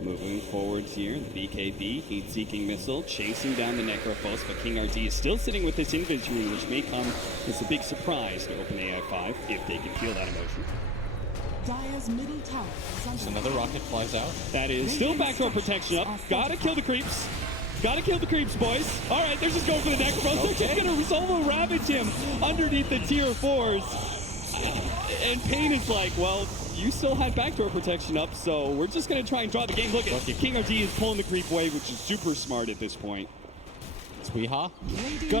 Moving forwards here, the BKB, heat-seeking missile, chasing down the Necrophos, but King RD is still sitting with this Invis Rune, which may come as a big surprise to OpenAI 5 if they can feel that emotion. Dire's middle tower is under So another rocket flies out. That is still backdoor protection up. Gotta kill the creeps. Gotta kill the creeps, boys. All right, they're just going for the Necrophos. They're just gonna solo ravage him underneath the tier 4s. And Pain is like, well, you still had backdoor protection up, so we're just going to try and draw the game. Look at King RD is pulling the creep away, which is super smart at this point. It's Weehaw.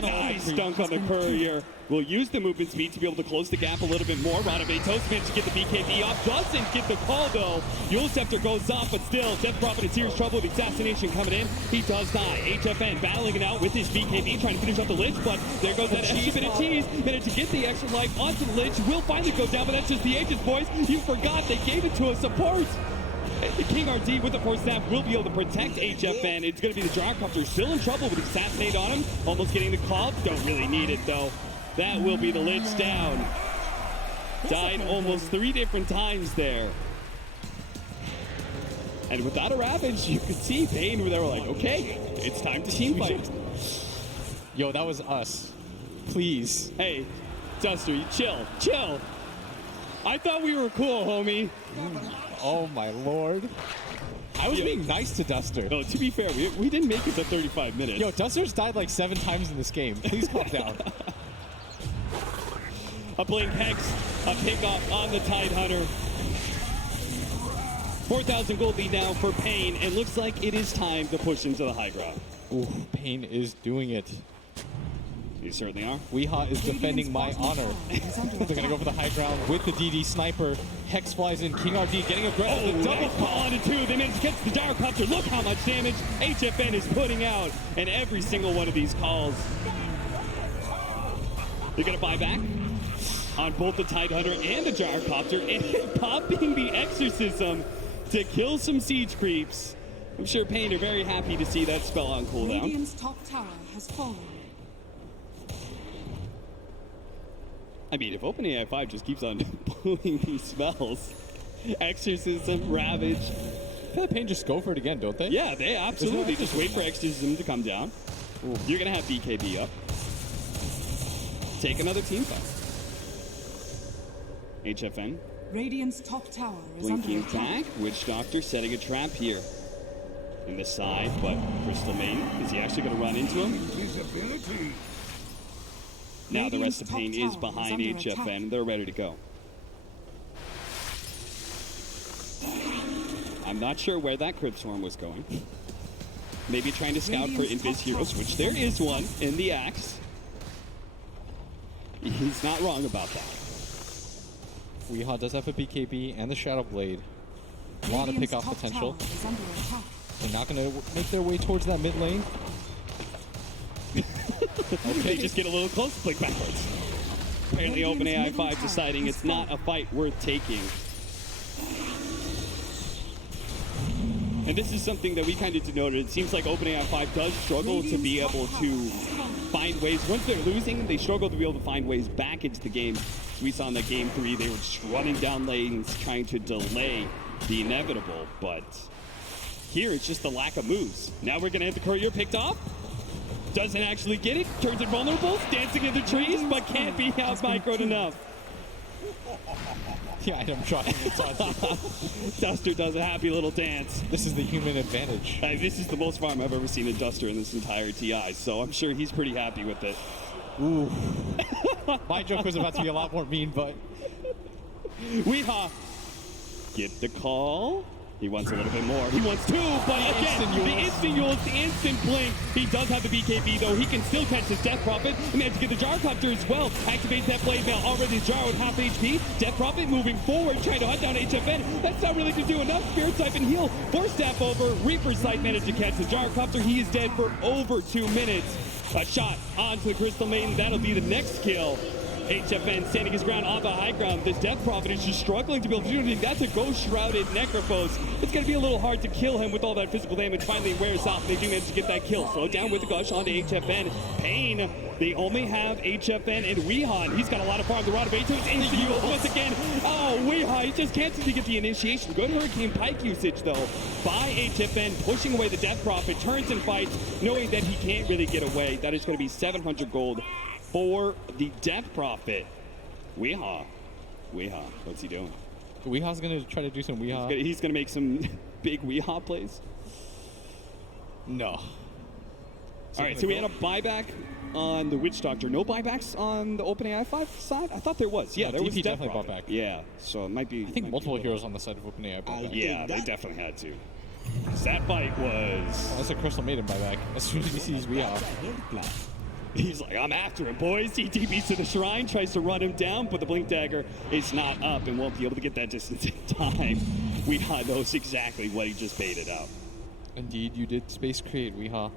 Nice dunk on the courier. We'll use the movement speed to be able to close the gap a little bit more. Rod of Atos managed to get the BKB off. Doesn't get the call, though. Yule Scepter goes off, but still, Death Prophet in serious trouble with assassination coming in. He does die. HFN battling it out with his BKB, trying to finish up the Lich, but there goes that extra bit of cheese. Managed to get the extra life onto the Lich. Will finally go down, but that's just the Aegis, boys. You forgot they gave it to a support. The King RD with the force staff will be able to protect HFN. It's going to be the Gyrocopter still in trouble with Assassinate on him. Almost getting the call. Don't really need it, though. That will be the Lich down. Died almost 3 different times there. And without a Ravage, you could see Pain where they were like, okay, it's time to team fight. Yo, that was us. Please. Hey, Duster, you chill. Chill. I thought we were cool, homie. Oh, my lord. I was being nice to Duster. No, to be fair, we didn't make it to 35 minutes. Yo, Duster's died like 7 times in this game. Please calm down. A Blink Hex, a pickoff on the Tidehunter. 4,000 gold lead now for Pain, and looks like it is time to push into the high ground. Ooh, Pain is doing it. You certainly are. Weehaw is defending my honor. They're going to go for the high ground with the DD sniper. Hex flies in. King RD getting aggressive. Oh, double call onto 2. They managed to catch the Gyrocopter. Look how much damage HFN is putting out in every single one of these calls. You're going to buy back? on both the Tidehunter and the Gyrocopter, and popping the Exorcism to kill some siege creeps. I'm sure Pain are very happy to see that spell on cooldown. Radiant's top tower has fallen. I mean, if OpenAI 5 just keeps on pulling these spells, Exorcism, Ravage. I feel like Pain just go for it again, don't they? Yeah, they absolutely just wait for Exorcism to come down. Ooh. You're going to have BKB up. Take another team fight. HFN. Radiant's top tower is under Blinking attack. back. Witch Doctor setting a trap here. In the side, but Crystal Main, is he actually going to run into him? Now the rest of Pain is behind HFN. They're ready to go. I'm not sure where that Crypt Swarm was going. Maybe trying to scout for Invis heroes, which there is one in the Axe. He's not wrong about that. Weehaw does have a BKB and the Shadow Blade. A lot of pick-off potential. They're not going to make their way towards that mid lane. They just get a little close, click backwards. Apparently OpenAI 5 deciding it's not a fight worth taking. And this is something that we kind of denoted. It seems like OpenAI 5 does struggle to be able to find ways. Once they're losing, they struggle to be able to find ways back into the game. We saw in the game 3, they were just running down lanes, trying to delay the inevitable. But here, it's just the lack of moves. Now we're going to have the courier picked off. Doesn't actually get it. Turns it vulnerable. Dancing in the trees, but can't be out-microed enough. Yeah, I'm trying. Duster does a happy little dance. This is the human advantage. This is the most farm I've ever seen a Duster in this entire TI, so I'm sure he's pretty happy with it. Ooh. My joke was about to be a lot more mean, but... Weehaw. Get the call. He wants a little bit more. He wants 2, but again, the instant Yules, the instant blink. He does have the BKB, though. He can still catch his Death Prophet. And managed to get the Gyrocopter as well. Activates that blade mail. Already Jar with half HP. Death Prophet moving forward, trying to hunt down HFN. That's not really going to do enough. Spirit Type and heal. Force Staff over. Reaper Sight managed to catch the Gyrocopter. He is dead for over 2 minutes. A shot onto the Crystal Maiden. That'll be the next kill. HFN standing his ground on the high ground. This Death Prophet is just struggling to be able to do anything. That's a Ghost-Shrouded Necrophos. It's going to be a little hard to kill him with all that physical damage. Finally wears off. They do manage to get that kill. Slow down with the Gush onto HFN. Pain. They only have HFN and Weehaw. He's got a lot of farm. The Rod of Atos into you once again. Oh, Weehaw. He just can't seem to get the initiation. Good Hurricane Pike usage, though, by HFN. Pushing away the Death Prophet. Turns and fights, knowing that he can't really get away. That is going to be 700 gold for the Death Prophet. Weehaw. What's he doing? Weehaw's going to try to do some Weehaw. He's going to make some big Weehaw plays. No. All right, so we had a buyback on the Witch Doctor. No buybacks on the OpenAI 5 side? I thought there was. Yeah, there was DP Death definitely bought Prophet. back. Yeah, so it might be. I think multiple heroes on the side of OpenAI bought back. Yeah, they definitely had to. That fight was... Well, that's a Crystal Maiden buyback. As soon as he sees Weehaw. He's like, I'm after him, boys. He TPs to the shrine, tries to run him down, but the Blink Dagger is not up and won't be able to get that distance in time. Weehaw knows exactly what he just baited out. Indeed, you did space create, Weehaw.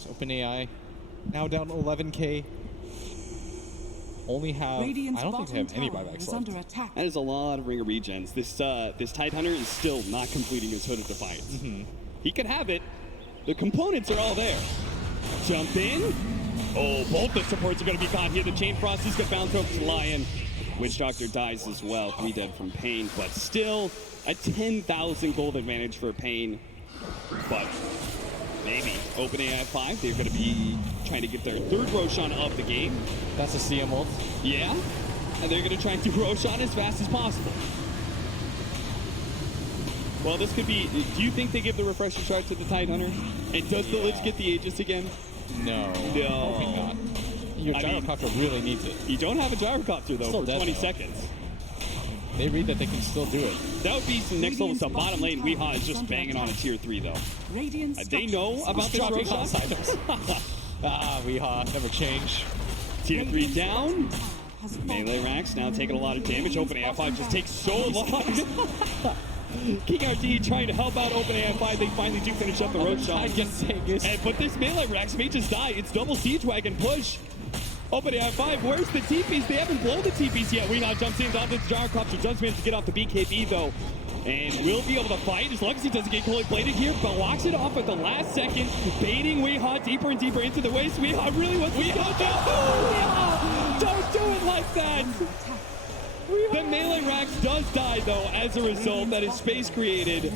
So OpenAI now down to 11K. Only have, Radiant's I don't think they have any bottom tower buybacks is left. under attack. That is a lot of Ring of Regens. This Tidehunter is still not completing his Hood of Defiance. He could have it. The components are all there. Jump in. Oh, both the supports are going to be caught here. The Chain Frost is going to bounce over to Lion. Witch Doctor dies as well. 3 dead from Pain, but still a 10,000 gold advantage for Pain. But maybe OpenAI 5, they're going to be trying to get their 3rd Roshan of the game. That's a CM ult. Yeah, and they're going to try and do Roshan as fast as possible. Well, this could be... Do you think they give the refresher shard to the Tidehunter? And does the Lich get the Aegis again? No. Hoping not. Your Gyrocopter really needs it. You don't have a Gyrocopter, though, Still for 20 though. seconds. They read that they can still do it. That would be some next level stuff. Bottom lane, Weehaw is just banging on a tier 3, though. They know about this dropping Roshan? house items. Weehaw, never change. Tier 3 down. Melee Racks now taking a lot of damage. OpenAI 5 just takes so long. King RD trying to help out OpenAI 5. They finally do finish up the Roshan. I guess Sagus. But this Melee Racks may just die. It's double Siege Wagon push. OpenAI 5, where's the TPs? They haven't blown the TPs yet. Weehawk jumps in, onto the gyrocopter, does manage to get off the BKB though. And will be able to fight as long as he doesn't get cold bladed here, but locks it off at the last second, baiting Weehawk deeper and deeper into the waist. Weehawk really wants to Weehawk! Don't do it like that! The melee Rax does die though as a result. That is space created.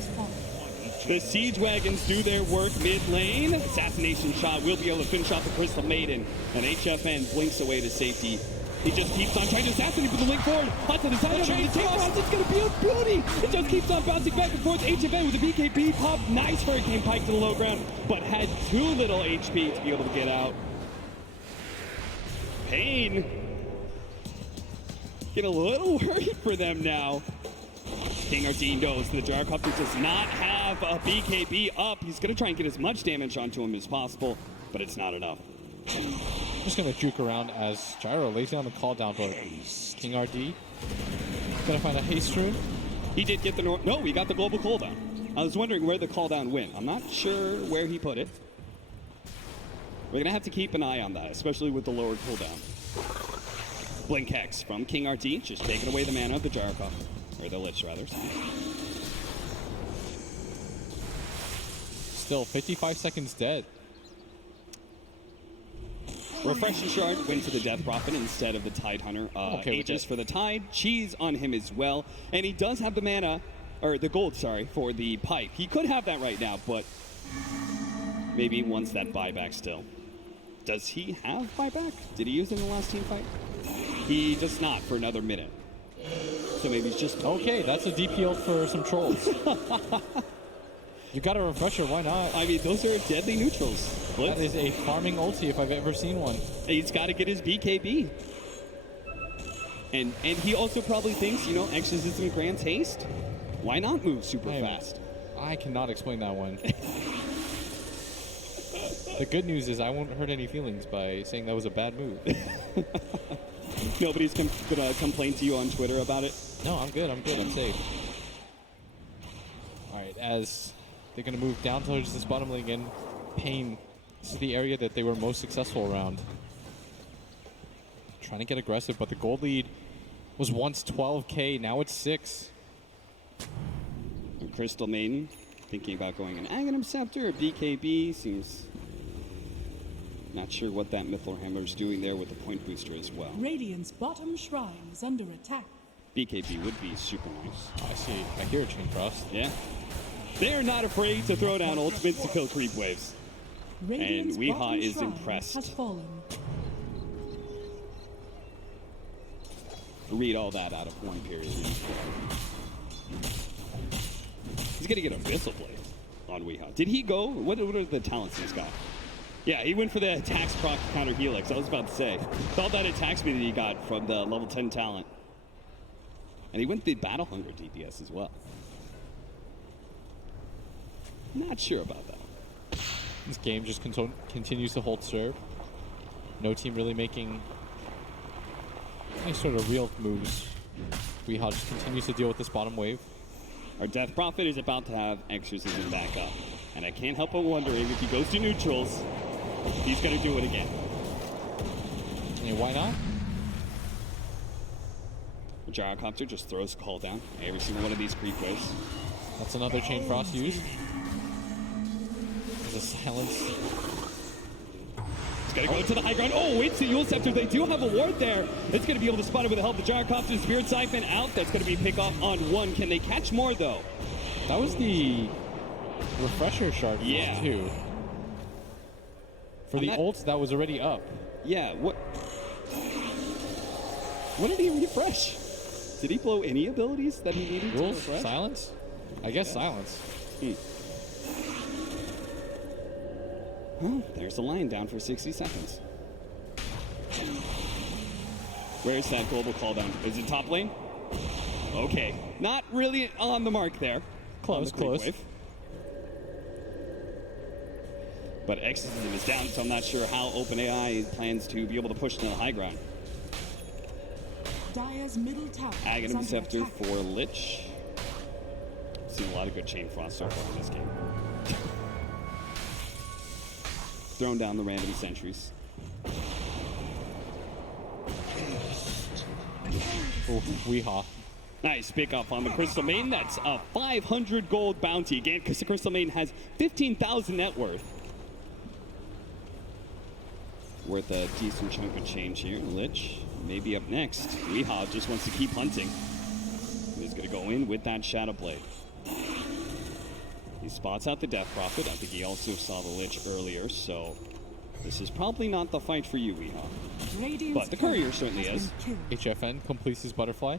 The Siege Wagons do their work mid lane. Assassination shot will be able to finish off the Crystal Maiden. And HFN blinks away to safety. He just keeps on trying to assassinate with the link forward. Onto the side of the takedown. It's going to be a beauty. It just keeps on bouncing back and forth. HFN with the BKB pop. Nice Hurricane Pike to the low ground, but had too little HP to be able to get out. Pain. Get a little worried for them now. King RT knows the Gyrocopter does not have a BKB up. He's going to try and get as much damage onto him as possible, but it's not enough. Just going to juke around as Gyro lays down the call down for King RD. Going to find a haste rune. He did get the no, he got the global cooldown. I was wondering where the cooldown went. I'm not sure where he put it. We're going to have to keep an eye on that, especially with the lower cooldown. Blink Hex from King RT, just taking away the mana of the Gyrocopter. Or the Lich, rather. Still 55 seconds dead. Refreshing Shard went to the Death Prophet instead of the Tide Hunter. Aegis for the Tide, Cheese on him as well. And he does have the mana, or the gold, sorry, for the Pipe. He could have that right now, but maybe he wants that buyback still. Does he have buyback? Did he use it in the last team fight? He does not for another minute. So maybe it's just... Okay, that's a DPL for some trolls. You got a refresher, why not? I mean, those are deadly neutrals. That is a farming ulti if I've ever seen one. He's got to get his BKB. And he also probably thinks, you know, Exorcism grants haste. Why not move super fast? I cannot explain that one. The good news is I won't hurt any feelings by saying that was a bad move. Nobody's gonna complain to you on Twitter about it? No, I'm good, I'm safe. Alright, as they're gonna move down towards this bottom lane again, Pain, this is the area that they were most successful around. Trying to get aggressive, but the gold lead was once 12k, now it's 6. And Crystal Maiden thinking about going an Aghanim Scepter or BKB, seems not sure what that Mithril Hammer's doing there with the point booster as well. Radiant's bottom shrine is under attack. BKB would be super nice. I see. I hear a Chain Frost. Yeah. They are not afraid to throw down ultimates to kill creep waves. Radiant's and Weehaw bottom is shrine impressed. has fallen. Read all that out of one period. He's going to get a Abyssal Blade on Weehaw. Did he go? What are the talents he's got? Yeah, he went for the attacks proc counter Helix. I was about to say. All that attack speed that he got from the level 10 talent. And he went the Battle Hunger DPS as well. Not sure about that. This game just continues to hold serve. No team really making any sort of real moves. Weehaw just continues to deal with this bottom wave. Our Death Prophet is about to have Exorcism back up. And I can't help but wondering if he goes to neutrals, he's going to do it again. And why not? The Gyrocopter just throws call down every single one of these creep waves. That's another Chain Frost used. There's a silence. He's going to go to the high ground. Oh, it's the Yule Scepter. They do have a ward there. It's going to be able to spot it with the help of the Gyrocopter. Spirit Siphon out. That's going to be pick off on one. Can they catch more, though? That was the refresher shard too. For the ult that was already up. Yeah, what did he refresh? Did he blow any abilities that he needed to refresh? Silence? I guess silence. Oh, there's the line down for 60 seconds. Where's that global call down? Is it top lane? Okay, not really on the mark there. Close. Wave. But Exorcism is down, so I'm not sure how OpenAI plans to be able to push to the high ground. Dire's middle tower is Aghanim under Scepter attack. for Lich. Seen a lot of good Chain Frost so far in this game. Throwing down the random sentries. Ooh, Weehaw. Nice pick up on the Crystal Maiden. That's a 500 gold bounty again, because the Crystal Maiden has 15,000 net worth. Worth a decent chunk of change here. Lich maybe up next. Weehaw just wants to keep hunting. He's going to go in with that Shadow Blade. He spots out the Death Prophet. I think he also saw the Lich earlier, so this is probably not the fight for you, Weehaw. But the Courier certainly is. HFN completes his butterfly.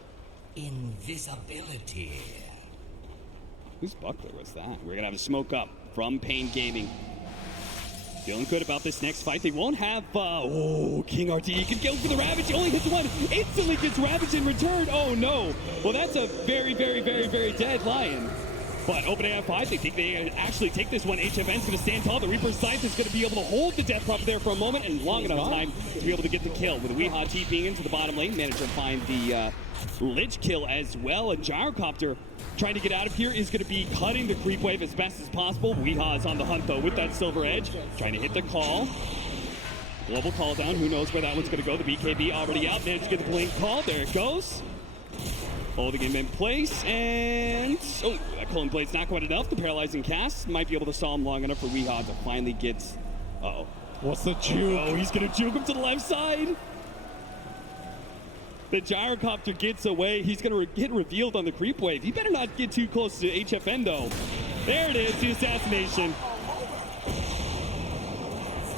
Invisibility. Whose buckler was that? We're going to have a smoke up from Pain Gaming. Feeling good about this next fight. They won't have, King RT. He can go for the Ravage. He only hits one. Instantly gets Ravage in return. Oh, no. Well, that's a very, very, very, very dead Lion. But OpenAI 5, they think they actually take this one. HFN's going to stand tall. The Reaper's Scythe is going to be able to hold the Death Prophet there for a moment and long enough time to be able to get the kill. With Weehaw TPing into the bottom lane, managed to find the Lich kill as well. And Gyrocopter trying to get out of here is going to be cutting the creep wave as best as possible. Weehaw is on the hunt, though, with that Silver Edge. Trying to hit the call. Global call down. Who knows where that one's going to go. The BKB already out. Managed to get the blink call. There it goes. Holding him in place, and oh, that Culling Blade's not quite enough. The paralyzing cast might be able to stall him long enough for Weehaw to finally get. Uh-oh. What's the juke? Oh, he's gonna juke him to the left side. The Gyrocopter gets away. He's gonna get revealed on the creep wave. He better not get too close to HFN though. There it is, the assassination.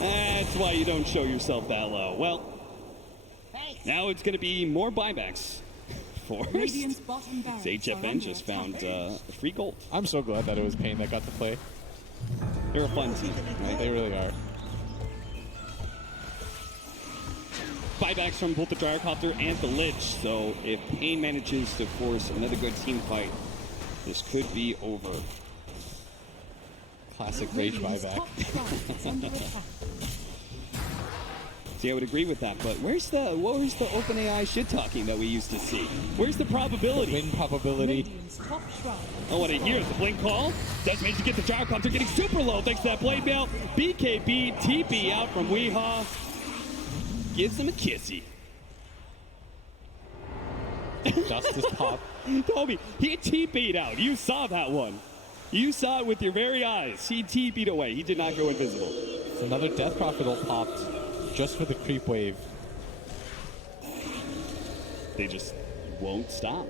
That's why you don't show yourself that low. Well, now it's gonna be more buybacks. Radiant's bottom barracks HFN just found free gold. I'm so glad that it was Pain that got to play. They're a fun team, right? They really are. Buybacks from both the Gyrocopter and the Lich, so if Pain manages to force another good team fight, this could be over. Classic rage buyback. See, I would agree with that, but where's the OpenAI shit talking that we used to see? Where's the probability? Win probability. Radiant's top shrine. Oh, what I hear is the blink call. Does manage to get the Gyrocopter getting super low thanks to that blade mail. BKB TP out from Weehaw. Gives him a kissy. Justice pop. Toby, he TP'd out. You saw that one. You saw it with your very eyes. He TP'd away. He did not go invisible. So another Death Prophet ult popped just for the creep wave. They just won't stop.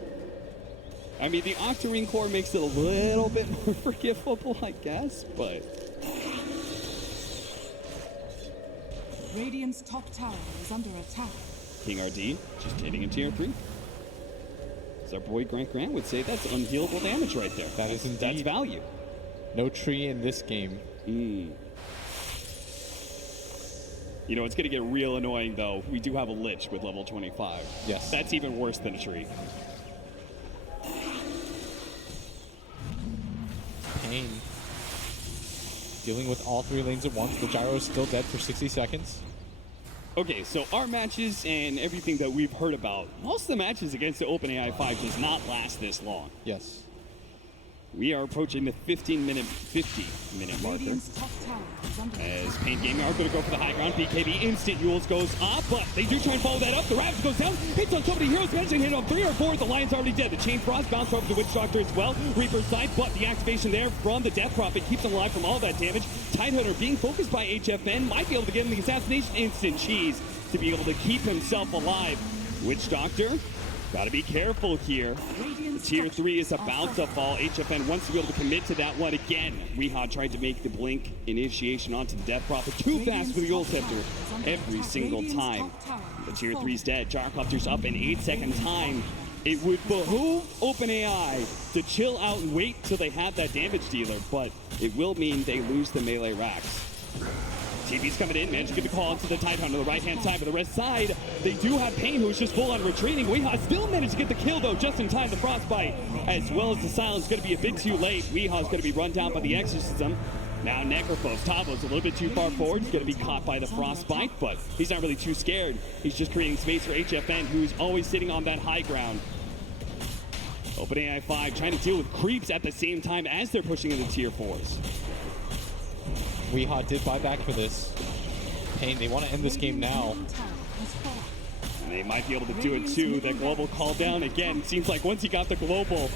I mean, the Octarine core makes it a little bit more forgivable, I guess, but... Radiant's top tower is under attack. King RD just hitting in tier 3. As our boy Grant would say, that's unhealable damage right there. That is indeed. That's value. No tree in this game. You know, it's going to get real annoying, though. We do have a Lich with level 25. Yes. That's even worse than a tree. Pain. Dealing with all 3 lanes at once. The Gyro is still dead for 60 seconds. Okay, so our matches and everything that we've heard about, most of the matches against the OpenAI 5 does not last this long. Yes. We are approaching the 50-minute marker. Radiant's top tower is under As attack. Pain Gaming are going to go for the high ground. BKB instant Yules goes up, but they do try and follow that up. The Ravage goes down, hits on so many heroes, managing to hit on 3 or 4. The Lion's already dead. The Chain Frost bounce over the Witch Doctor as well. Reaper's Scythe, but the activation there from the Death Prophet keeps him alive from all that damage. Tidehunter being focused by HFN might be able to get him the assassination instant cheese to be able to keep himself alive. Witch Doctor, gotta be careful here. Tier 3 is about to fall. HFN wants to be able to commit to that one again. Weehaw tried to make the blink initiation onto the Death Prophet. Too fast for the Ult Scepter every single time. The Tier 3's dead. Gyrocopter's up in 8-second time. It would behoove OpenAI to chill out and wait till they have that damage dealer, but it will mean they lose the melee racks. TV's coming in, managed to get the call into the Tidehunter on the right-hand side, but the rest side, they do have Pain, who's just full on retreating. Weehaw still managed to get the kill, though, just in time. The Frostbite, as well as the Silence, going to be a bit too late. Weehaw's going to be run down by the Exorcism. Now Necrophos. Tavo's a little bit too far forward. He's going to be caught by the Frostbite, but he's not really too scared. He's just creating space for HFN, who's always sitting on that high ground. OpenAI 5 trying to deal with creeps at the same time as they're pushing into tier 4s. Weehaw did buy back for this. Pain, they want to end this game now. They might be able to do it too. That global call down again. Seems like once he got the global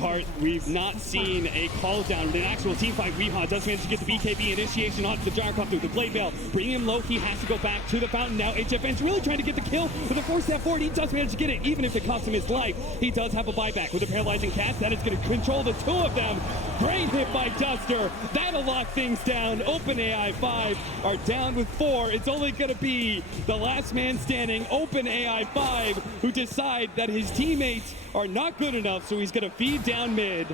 part, we've not seen a call down. An actual team fight. Weehaw does manage to get the BKB initiation onto the Gyrocopter, the Blade Veil. Bringing him low, he has to go back to the fountain now. HFN's really trying to get the kill with a 4-step forward. He does manage to get it, even if it costs him his life. He does have a buyback with a paralyzing cast. That is going to control the two of them. Great hit by Duster. That'll lock things down. OpenAI 5 are down with 4. It's only going to be the last man standing, OpenAI 5, who decide that his teammates are not good enough, so he's going to feed down mid.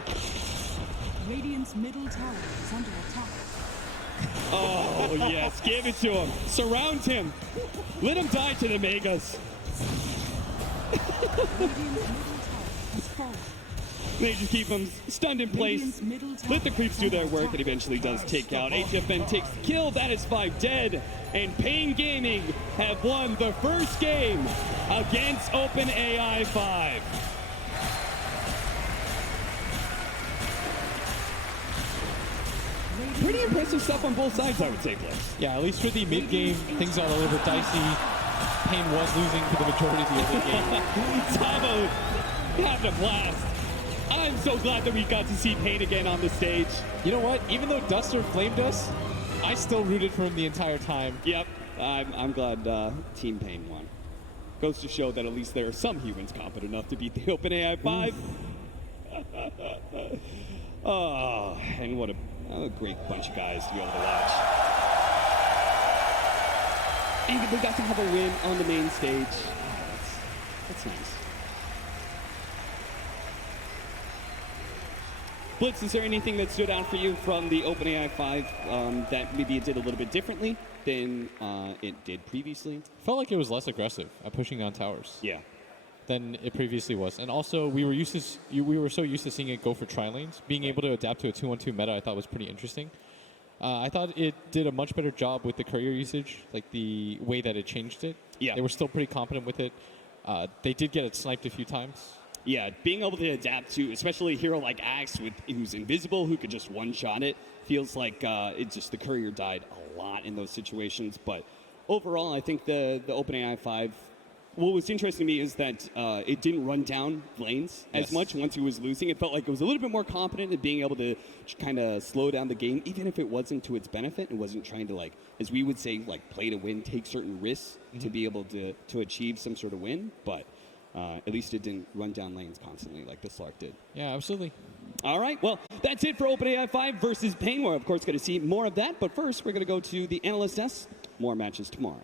Radiant's middle tower is under attack. Oh, yes. Give it to him. Surround him. Let him die to the Megas. Radiant's middle tower has fallen. They just keep him stunned in place. Radiant's middle tower Let the creeps do their is work. under It eventually does take out. HFN takes the kill. That is 5 dead. And Pain Gaming have won the first game against OpenAI 5. Pretty impressive stuff on both sides, I would say, Blitz. Yeah, at least for the mid game, things got a little bit dicey. Pain was losing for the majority of the early game. Tavo having a blast. I'm so glad that we got to see Pain again on the stage. You know what? Even though Duster flamed us, I still rooted for him the entire time. Yep, I'm glad Team Pain won. Goes to show that at least there are some humans competent enough to beat the OpenAI 5. Oh, and what a great bunch of guys to be able to watch. And they got to have a win on the main stage. That's nice. Blitz, is there anything that stood out for you from the OpenAI 5 that maybe it did a little bit differently than it did previously? Felt like it was less aggressive at pushing on towers. Yeah. Than it previously was. And also, we were so used to seeing it go for tri-lanes. Being able to adapt to a 2-1-2 meta, I thought was pretty interesting. I thought it did a much better job with the courier usage, like the way that it changed it. Yeah. They were still pretty competent with it. They did get it sniped a few times. Yeah, being able to adapt to, especially a hero like Axe, who's invisible, who could just one-shot it, feels like the courier died a lot in those situations. But overall, I think the OpenAI 5, what was interesting to me is that it didn't run down lanes as much once he was losing. It felt like it was a little bit more competent in being able to kind of slow down the game, even if it wasn't to its benefit. It wasn't trying to, like, as we would say, like, play to win, take certain risks to be able to achieve some sort of win. But at least it didn't run down lanes constantly like the Slark did. Yeah, absolutely. All right, well, that's it for OpenAI 5 versus Pain. We're, of course, going to see more of that. But first, we're going to go to the analyst desk. More matches tomorrow.